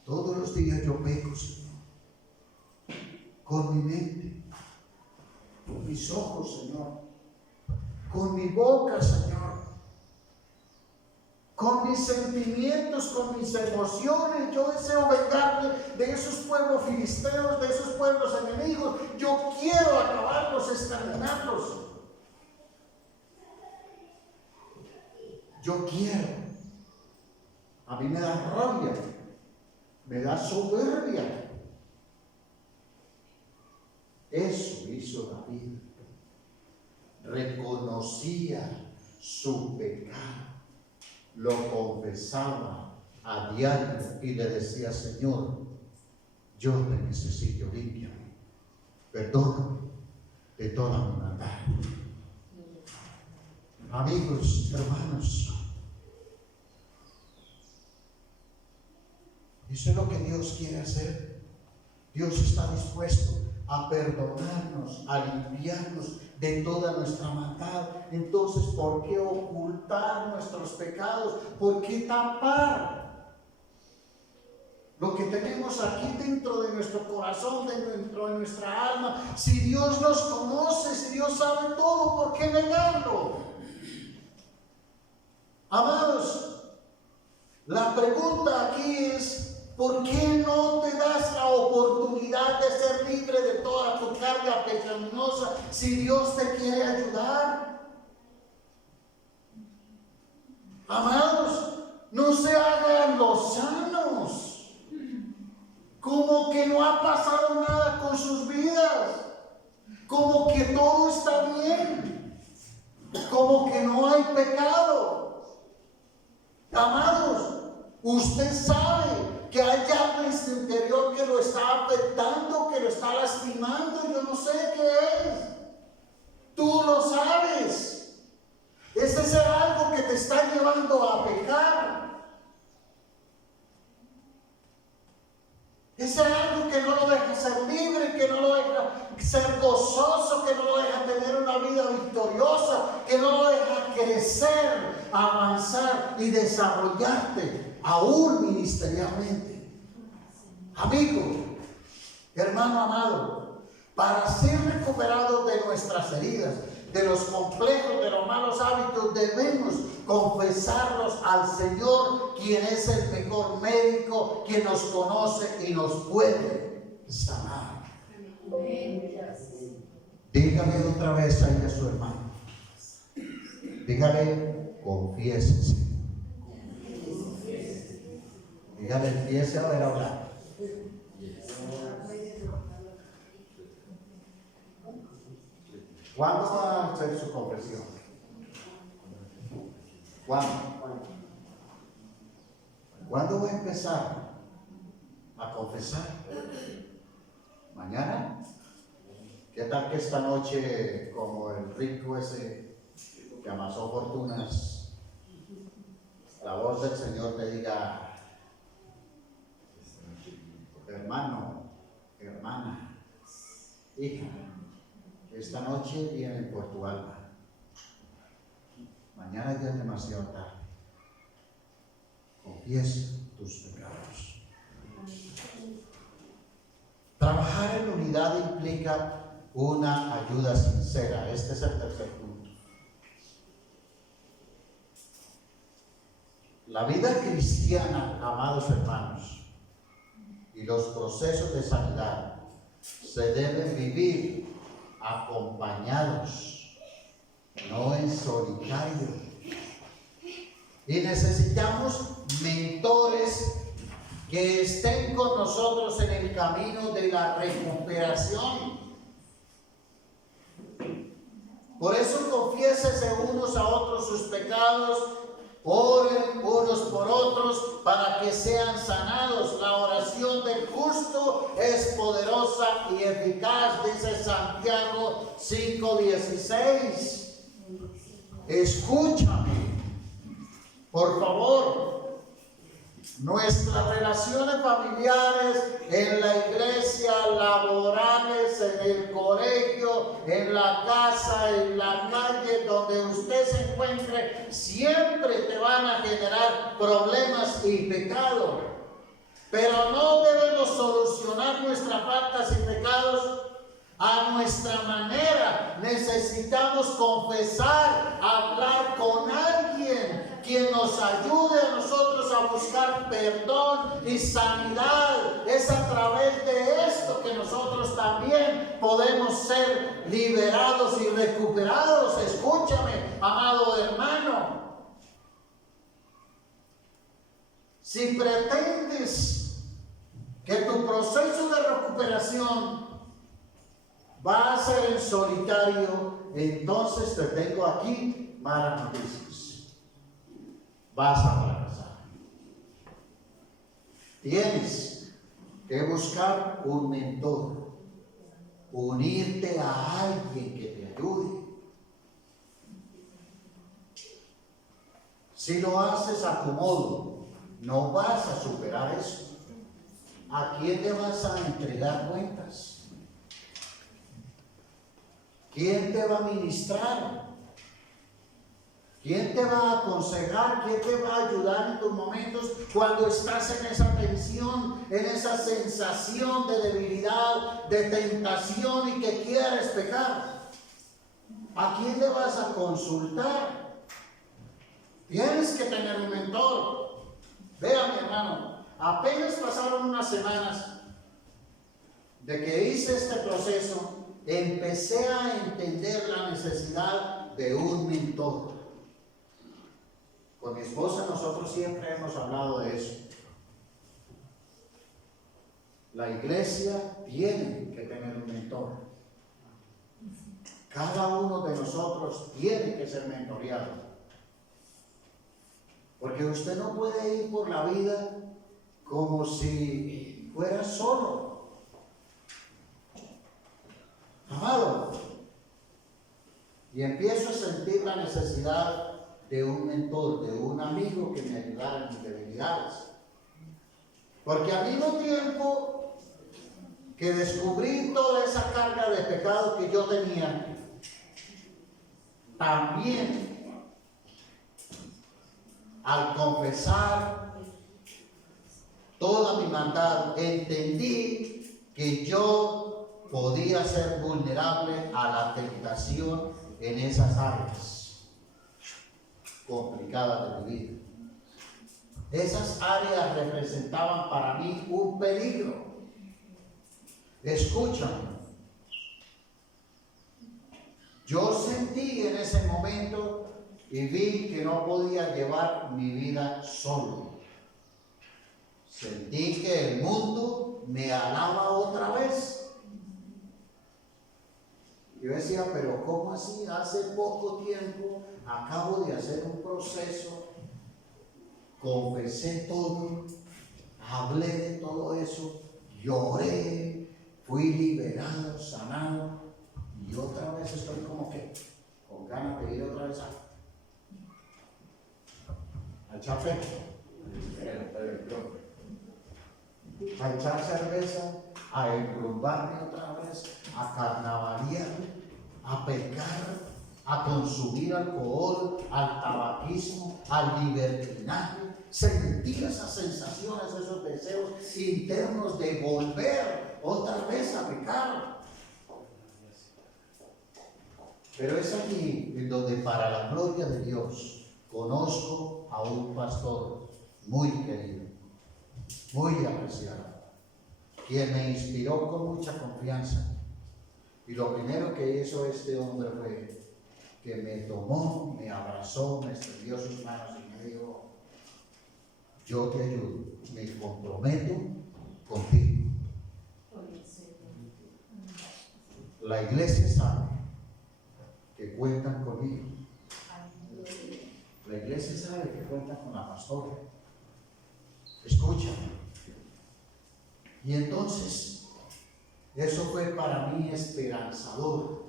Todos los días yo peco, Señor, con mi mente, con mis ojos, Señor, con mi boca, Señor, con mis sentimientos, con mis emociones. Yo deseo vengarme de esos pueblos filisteos, de esos pueblos enemigos. Yo quiero acabarlos, exterminarlos. Yo quiero. A mí me da rabia, me da soberbia. Eso hizo David. Reconocía su pecado, lo confesaba a diario y le decía: Señor, yo te necesito, límpiame, perdóname de toda mi maldad. Amigos, hermanos, eso es lo que Dios quiere hacer. Dios está dispuesto a perdonarnos, a limpiarnos de toda nuestra maldad. Entonces, ¿por qué ocultar nuestros pecados? ¿Por qué tapar lo que tenemos aquí dentro de nuestro corazón, dentro de nuestra alma? Si Dios nos conoce, si Dios sabe todo, ¿por qué negarlo? Amados, la pregunta aquí es: ¿por qué no te das la oportunidad de ser libre de toda tu carga pecaminosa si Dios te quiere ayudar? Amados, no se hagan los sanos, como que no ha pasado nada con sus vidas, como que todo está bien, como que no hay pecado. Amados, usted sabe que hay algo en su interior que lo está afectando, que lo está lastimando. Yo no sé qué es. Tú lo sabes. Ese es algo que te está llevando a pecar. Ese es algo que no lo deja ser libre, que no lo deja ser gozoso, que no lo deja tener una vida victoriosa, que no lo deja crecer, avanzar y desarrollarte aún ministerialmente. Amigo, hermano amado, para ser recuperados de nuestras heridas, de los complejos, de los malos hábitos, debemos confesarlos al Señor, quien es el mejor médico, quien nos conoce y nos puede sanar. Dígale otra vez ahí a su hermano. Dígale: confiésese. Dígale: empiece a ver a hablar. ¿Cuándo va a hacer su confesión? ¿Cuándo? ¿Cuándo va a empezar a confesar? ¿Mañana? ¿Qué tal que esta noche, como el rico ese que amasó fortunas, la voz del Señor te diga: hermano, hermana, hija, esta noche vienen por tu alma, mañana ya es demasiado tarde, confiesa tus pecados. Trabajar en unidad implica una ayuda sincera. Este es el tercer punto. La vida cristiana, amados hermanos, y los procesos de sanidad se deben vivir acompañados, no en solitario. Y necesitamos mentores que estén con nosotros en el camino de la recuperación. Por eso confiésense unos a otros sus pecados, oren unos por otros para que sean sanados. La oración del justo es poderosa y eficaz, dice Santiago 5:16. Escúchame, por favor. Nuestras relaciones familiares, en la iglesia, laborales, en el colegio, en la casa, en la calle, donde usted se encuentre, siempre te van a generar problemas y pecado. Pero no debemos solucionar nuestras faltas y pecados a nuestra manera. Necesitamos confesar, hablar con alguien quien nos ayude a nosotros a buscar perdón y sanidad. Es a través de esto que nosotros también podemos ser liberados y recuperados. Escúchame, amado hermano. Si pretendes que tu proceso de recuperación va a ser en solitario, entonces te tengo aquí malas noticias. Vas a fracasar. Tienes que buscar un mentor, unirte a alguien que te ayude. Si lo haces a tu modo, no vas a superar eso. ¿A quién te vas a entregar cuentas? ¿Quién te va a ministrar? ¿Quién te va a aconsejar? ¿Quién te va a ayudar en tus momentos cuando estás en esa tensión, en esa sensación de debilidad, de tentación y que quieres pecar? ¿A quién le vas a consultar? Tienes que tener un mentor. Vea, mi hermano, apenas pasaron unas semanas de que hice este proceso, empecé a entender la necesidad de un mentor. Con mi esposa nosotros siempre hemos hablado de eso. La iglesia tiene que tener un mentor. Cada uno de nosotros tiene que ser mentoreado. Porque usted no puede ir por la vida como si fuera solo. Amado. Y empiezo a sentir la necesidad de un mentor, de un amigo que me ayudara en mis debilidades. Porque al mismo tiempo que descubrí toda esa carga de pecado que yo tenía, también al confesar toda mi maldad, entendí que yo podía ser vulnerable a la tentación en esas áreas complicadas de mi vida. Esas áreas representaban para mí un peligro. Escúchame. Yo sentí en ese momento y vi que no podía llevar mi vida solo. Sentí que el mundo me alaba otra vez. Yo decía, pero ¿cómo así? Hace poco tiempo acabo de hacer un proceso, confesé todo, hablé de todo eso, lloré, fui liberado, sanado, y otra vez estoy como que con ganas de ir otra vez al chapé, a echar cerveza, a enrumbarme otra vez, a carnavalear, a pecar, a consumir alcohol, al tabaquismo, al libertinaje. Sentir esas sensaciones, esos deseos internos de volver otra vez a pecar. Pero es aquí en donde, para la gloria de Dios, conozco a un pastor muy querido, muy apreciado, quien me inspiró con mucha confianza. Y lo primero que hizo este hombre fue que me tomó, me abrazó, me extendió sus manos y me dijo: yo te ayudo, me comprometo contigo. La iglesia sabe que cuentan conmigo. La iglesia sabe que cuentan con la pastora. Escúchame. Y entonces, eso fue para mí esperanzador.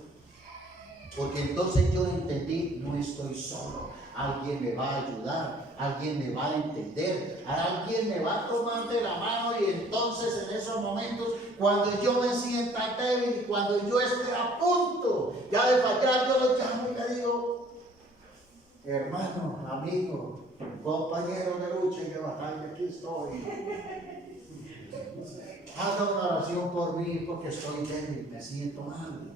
Porque entonces yo entendí, no estoy solo. Alguien me va a ayudar, alguien me va a entender, alguien me va a tomar de la mano. Y entonces en esos momentos, cuando yo me sienta débil, cuando yo esté a punto ya de fallar, yo lo llamo y le digo: hermano, amigo, compañero de lucha y de batalla, aquí estoy. Haga una oración por mí porque estoy débil, me siento mal.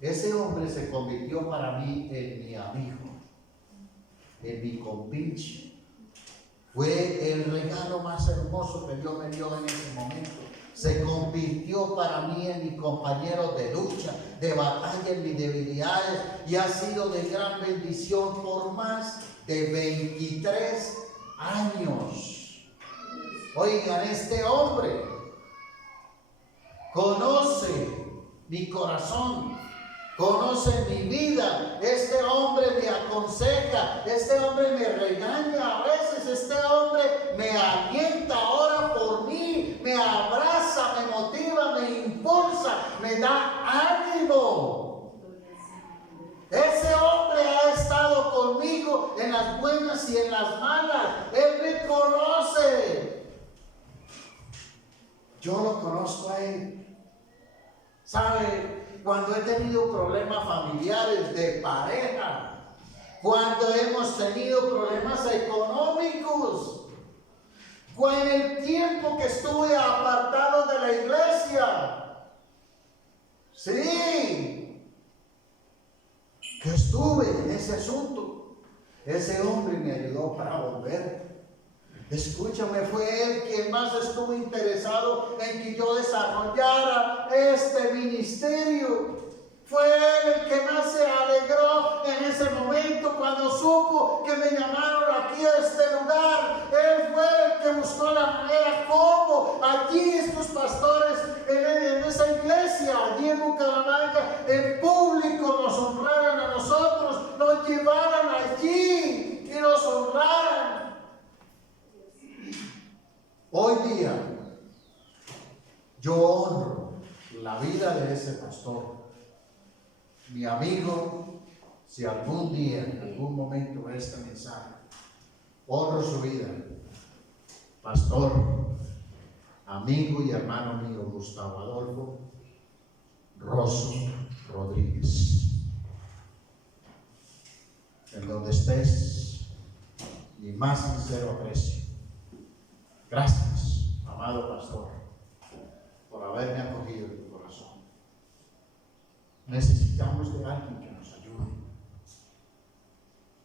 Ese hombre se convirtió para mí en mi amigo, en mi compinche. Fue el regalo más hermoso que Dios me dio en ese momento. Se convirtió para mí en mi compañero de lucha, de batalla en mis debilidades, y ha sido de gran bendición por más de 23 años. Oigan, este hombre conoce mi corazón, conoce mi vida. Este hombre me aconseja, este hombre me regaña a veces, este hombre me alienta, ora por mí, me abraza, me motiva, me impulsa, me da ánimo. Ese hombre ha estado conmigo en las buenas y en las malas. Él me conoce. Yo lo conozco a él. ¿Sabe? Cuando he tenido problemas familiares, de pareja, cuando hemos tenido problemas económicos, en el tiempo que estuve apartado de la iglesia, sí, que estuve en ese asunto, ese hombre me ayudó para volver. Escúchame, fue él quien más estuvo interesado en que yo desarrollara este ministerio. Fue él el que más se alegró en ese momento cuando supo que me llamaron aquí a este lugar. Él fue el que buscó la manera como allí estos pastores en esa iglesia, allí en Bucaramanga, en público nos honraran a nosotros, nos llevaran allí y nos honraran. Hoy día yo honro la vida de ese pastor, mi amigo. Si algún día, en algún momento ve este mensaje, honro su vida. Pastor, amigo y hermano mío, Gustavo Adolfo Rosso Rodríguez. En donde estés, mi más sincero aprecio. Gracias, amado pastor, por haberme acogido en tu corazón. Necesitamos de alguien que nos ayude.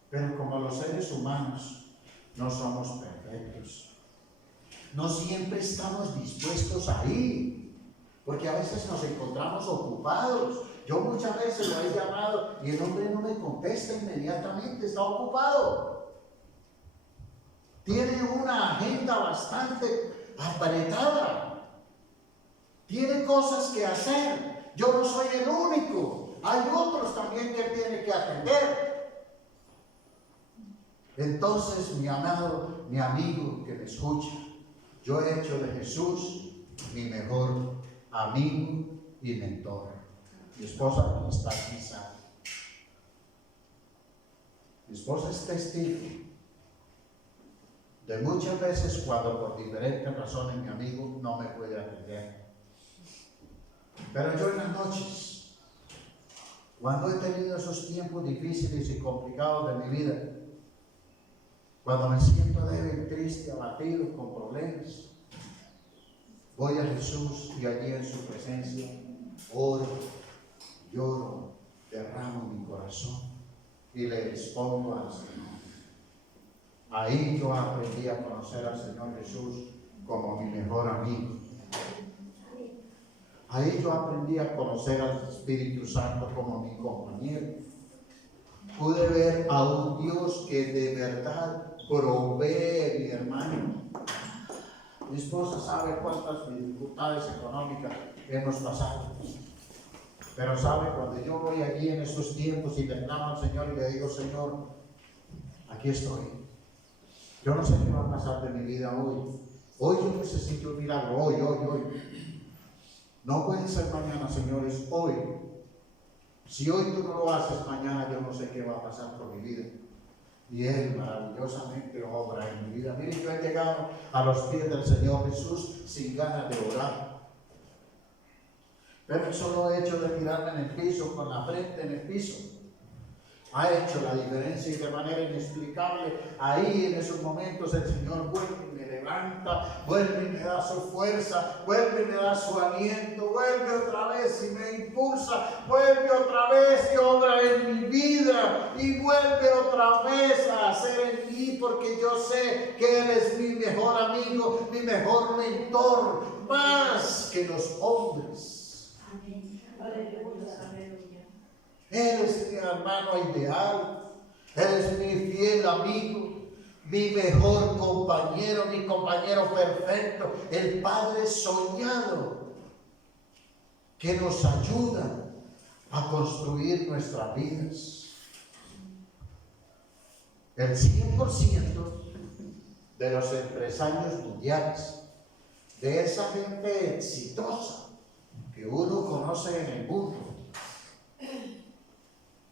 Pero como los seres humanos no somos perfectos, no siempre estamos dispuestos a ir, porque a veces nos encontramos ocupados. Yo muchas veces lo he llamado y el hombre no me contesta inmediatamente, está ocupado. Tiene una agenda bastante apretada. Tiene cosas que hacer. Yo no soy el único. Hay otros también que tiene que atender. Entonces, mi amado, mi amigo que me escucha, yo he hecho de Jesús mi mejor amigo y mentor. Mi esposa no está aquí, sabe. Mi esposa es testigo de muchas veces cuando por diferentes razones mi amigo no me puede atender. Pero yo en las noches, cuando he tenido esos tiempos difíciles y complicados de mi vida, cuando me siento débil, triste, abatido, con problemas, voy a Jesús y allí en su presencia oro, lloro, derramo mi corazón y le expongo al Señor. Ahí yo aprendí a conocer al Señor Jesús como mi mejor amigo. Ahí yo aprendí a conocer al Espíritu Santo como mi compañero. pude ver a un Dios que de verdad provee, mi hermano. Mi esposa sabe cuántas dificultades económicas hemos pasado. Pero sabe, cuando yo voy allí en esos tiempos y le clamo al Señor y le digo, Señor, aquí estoy. Yo no sé qué va a pasar de mi vida hoy. Hoy yo necesito un milagro, hoy. No puede ser mañana, señores, hoy. Si hoy tú no lo haces, mañana yo no sé qué va a pasar por mi vida. Y Él maravillosamente obra en mi vida. Miren, yo he llegado a los pies del Señor Jesús sin ganas de orar. Pero el solo hecho de tirarme en el piso, con la frente en el piso, ha hecho la diferencia y de manera inexplicable. Ahí en esos momentos el Señor vuelve y me levanta, vuelve y me da su fuerza, vuelve y me da su aliento, vuelve otra vez y me impulsa, vuelve otra vez y obra en mi vida y vuelve otra vez a hacer en mí, porque yo sé que Él es mi mejor amigo, mi mejor mentor, más que los hombres. Él es mi hermano ideal, Él es mi fiel amigo, mi mejor compañero, mi compañero perfecto, el Padre soñado que nos ayuda a construir nuestras vidas. El 100% de los empresarios mundiales, de esa gente exitosa que uno conoce en el mundo,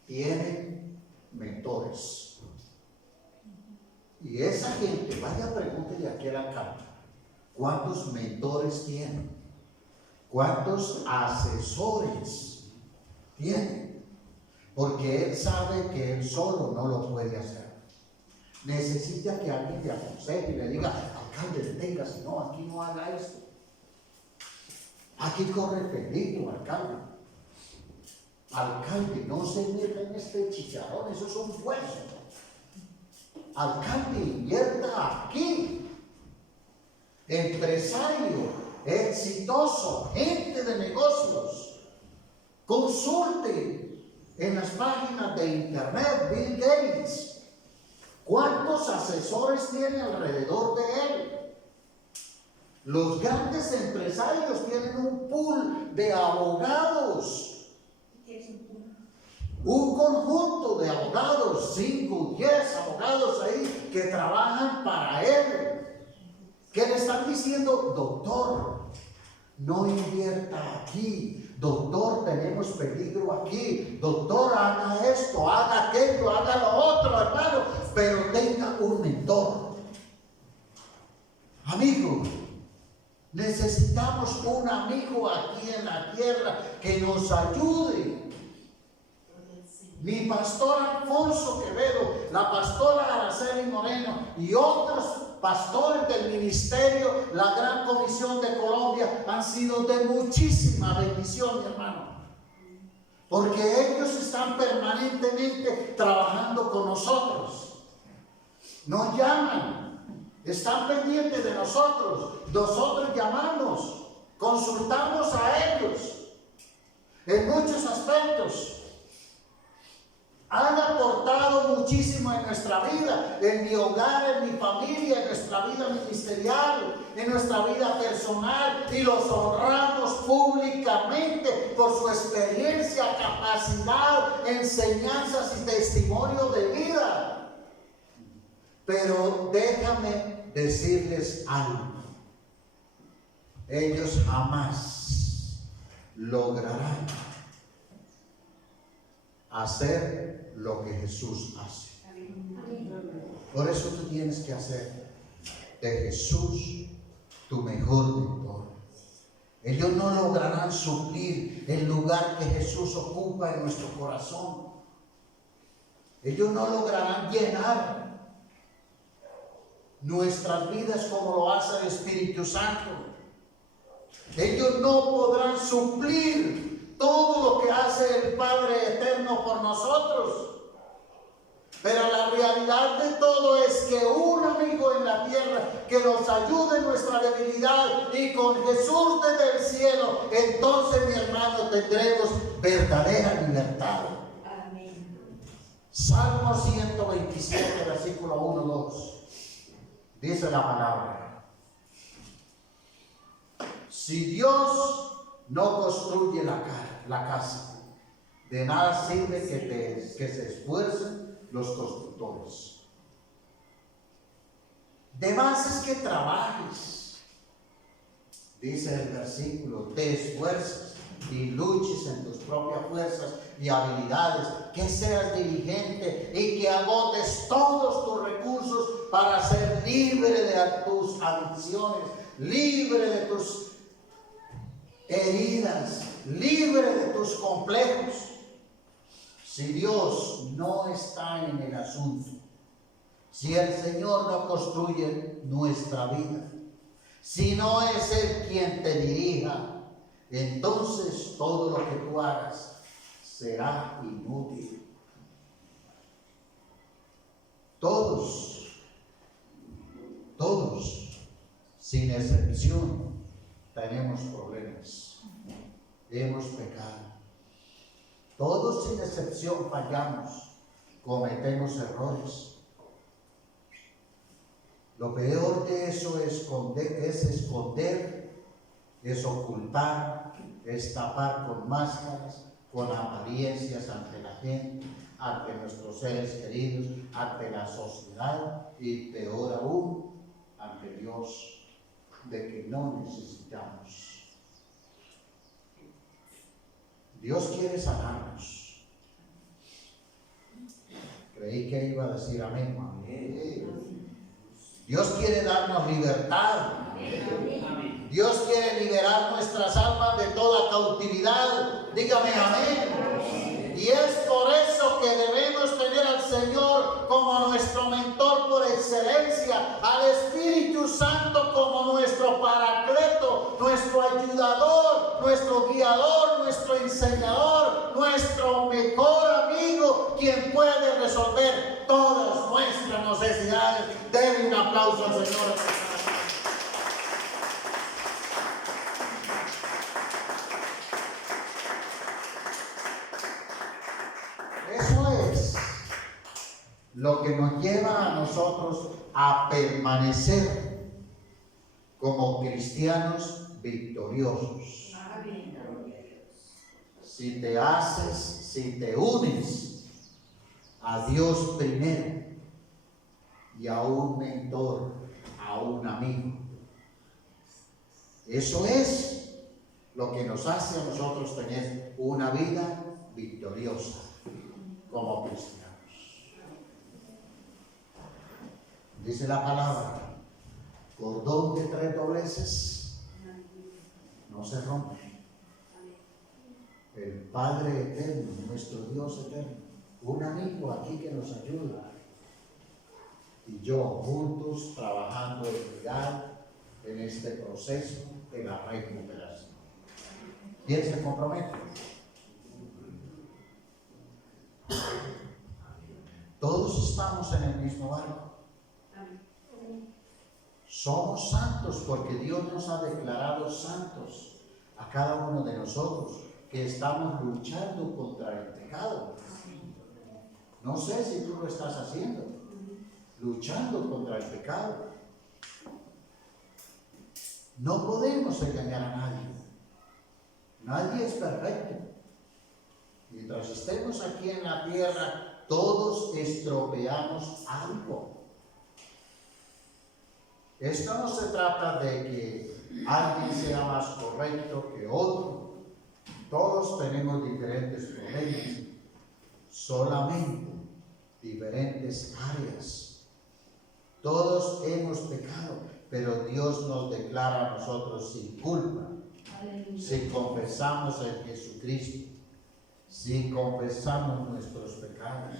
tienen mentores. Y esa gente, vaya, pregúntele aquí al alcalde, ¿cuántos mentores tienen? ¿Cuántos asesores tienen? Porque él sabe que él solo no lo puede hacer. Necesita que alguien le aconseje y le diga, alcalde, deténgase, no, aquí no haga esto. Aquí corre peligro, alcalde. Alcalde, no se meta en este chicharrón, eso es un hueso. Alcalde, invierta aquí. Empresario, exitoso, gente de negocios, consulte en las páginas de internet, Bill Gates. ¿Cuántos asesores tiene alrededor de él? Los grandes empresarios tienen un pool de abogados. Un conjunto de abogados, 5, 10 abogados ahí que trabajan para él, que le están diciendo, doctor, no invierta aquí, doctor, tenemos peligro aquí, doctor, haga esto, haga aquello, haga lo otro, hermano, pero tenga un mentor. Amigo, necesitamos un amigo aquí en la tierra que nos ayude. Mi pastor Alfonso Quevedo, la pastora Araceli Moreno y otros pastores del ministerio, la Gran Comisión de Colombia, han sido de muchísima bendición, mi hermano. Porque ellos están permanentemente trabajando con nosotros. Nos llaman, están pendientes de nosotros. Nosotros llamamos, consultamos a ellos en muchos aspectos. Han aportado muchísimo en nuestra vida, en mi hogar, en mi familia, en nuestra vida ministerial, en nuestra vida personal, y los honramos públicamente por su experiencia, capacidad, enseñanzas y testimonio de vida. Pero déjame decirles algo: ellos jamás lograrán hacer lo que Jesús hace. Por eso tú tienes que hacer de Jesús tu mejor mentor. Ellos no lograrán suplir el lugar que Jesús ocupa en nuestro corazón. Ellos no lograrán llenar nuestras vidas como lo hace el Espíritu Santo. Ellos no podrán suplir todo lo que hace el Padre Eterno por nosotros. Pero la realidad de todo es que un amigo en la tierra que nos ayude en nuestra debilidad, y con Jesús desde el cielo, entonces, mi hermano, tendremos verdadera libertad. Amén. Salmo 127, versículo 1, 2. Dice la palabra: si Dios no construye la casa, de nada sirve que se esfuercen los constructores. De más es que trabajes, dice el versículo, te esfuerces y luches en tus propias fuerzas y habilidades, que seas diligente y que agotes todos tus recursos para ser libre de tus adicciones, libre de tus heridas, libre de tus complejos. Si Dios no está en el asunto, si el Señor no construye nuestra vida, si no es Él quien te dirija, entonces todo lo que tú hagas será inútil. Todos, sin excepción, tenemos problemas. Hemos pecado. Todos sin excepción fallamos, cometemos errores. Lo peor de eso es esconder, es ocultar, es tapar con máscaras, con apariencias ante la gente, ante nuestros seres queridos, ante la sociedad y peor aún, ante Dios, de que no necesitamos. Dios quiere sanarnos. Creí que iba a decir amén. Dios quiere darnos libertad. Dios quiere liberar nuestras almas de toda cautividad. Dígame amén. Y es por eso que debemos tener al Señor como nuestro mentor por excelencia, al Espíritu Santo como nuestro paracleto, nuestro ayudador, nuestro guiador, nuestro enseñador, nuestro mejor amigo, quien puede resolver todas nuestras necesidades. Denle un aplauso al Señor. Eso es lo que nos lleva a nosotros a permanecer como cristianos victoriosos. Si te unes a Dios primero y a un mentor, a un amigo, eso es lo que nos hace a nosotros tener una vida victoriosa como cristianos. Dice la palabra: cordón de 3 dobleces no se rompe. El Padre eterno, nuestro Dios eterno, un amigo aquí que nos ayuda, y yo juntos trabajando en unidad en este proceso de la recuperación. ¿Quién se compromete? Todos estamos en el mismo barco. Somos santos porque Dios nos ha declarado santos a cada uno de nosotros, que estamos luchando contra el pecado. No sé si tú lo estás haciendo, luchando contra el pecado. No podemos engañar a nadie. Nadie es perfecto. Mientras estemos aquí en la tierra, todos estropeamos algo. Esto no se trata de que alguien sea más correcto que otro. Todos tenemos diferentes problemas, solamente diferentes áreas. Todos hemos pecado, pero Dios nos declara a nosotros sin culpa. Si confesamos en Jesucristo, si confesamos nuestros pecados,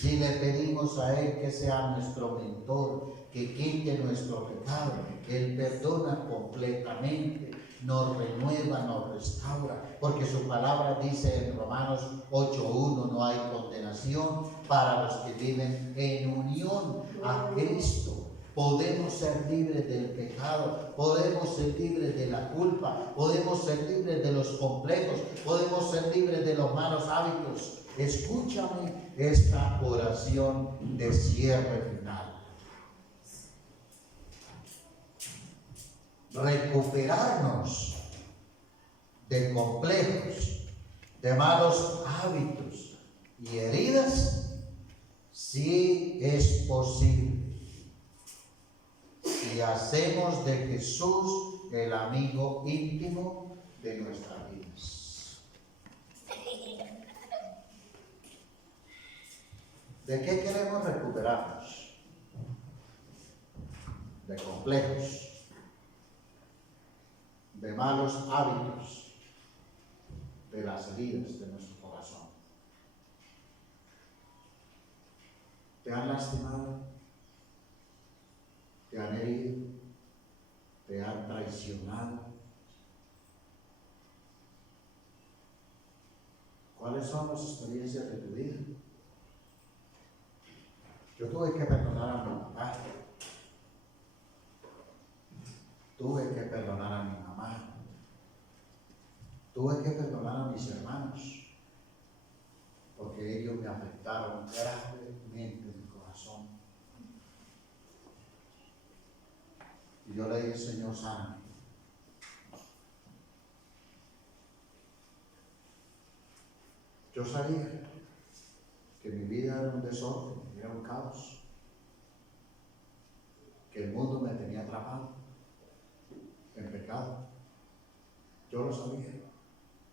si le pedimos a Él que sea nuestro mentor, que quite nuestro pecado, Él perdona completamente, nos renueva, nos restaura, porque su palabra dice en Romanos 8:1: no hay condenación para los que viven en unión a Cristo, podemos ser libres del pecado, podemos ser libres de la culpa, podemos ser libres de los complejos, podemos ser libres de los malos hábitos. Escúchame esta oración de cierre final. Recuperarnos de complejos, de malos hábitos y heridas, sí es posible. Y hacemos de Jesús el amigo íntimo de nuestras vidas. ¿De qué queremos recuperarnos? De complejos, de malos hábitos, de las heridas de nuestro corazón. ¿Te han lastimado? ¿Te han herido? ¿Te han traicionado? ¿Cuáles son las experiencias de tu vida? Yo tuve que perdonar a mi papá. Tuve que perdonar a mi mamá. Tuve que perdonar a mis hermanos. Porque ellos me afectaron gravemente en mi corazón. Y yo le dije, Señor, sáname. Yo sabía que mi vida era un desorden, era un caos, que el mundo me tenía atrapado en pecado. Yo lo sabía.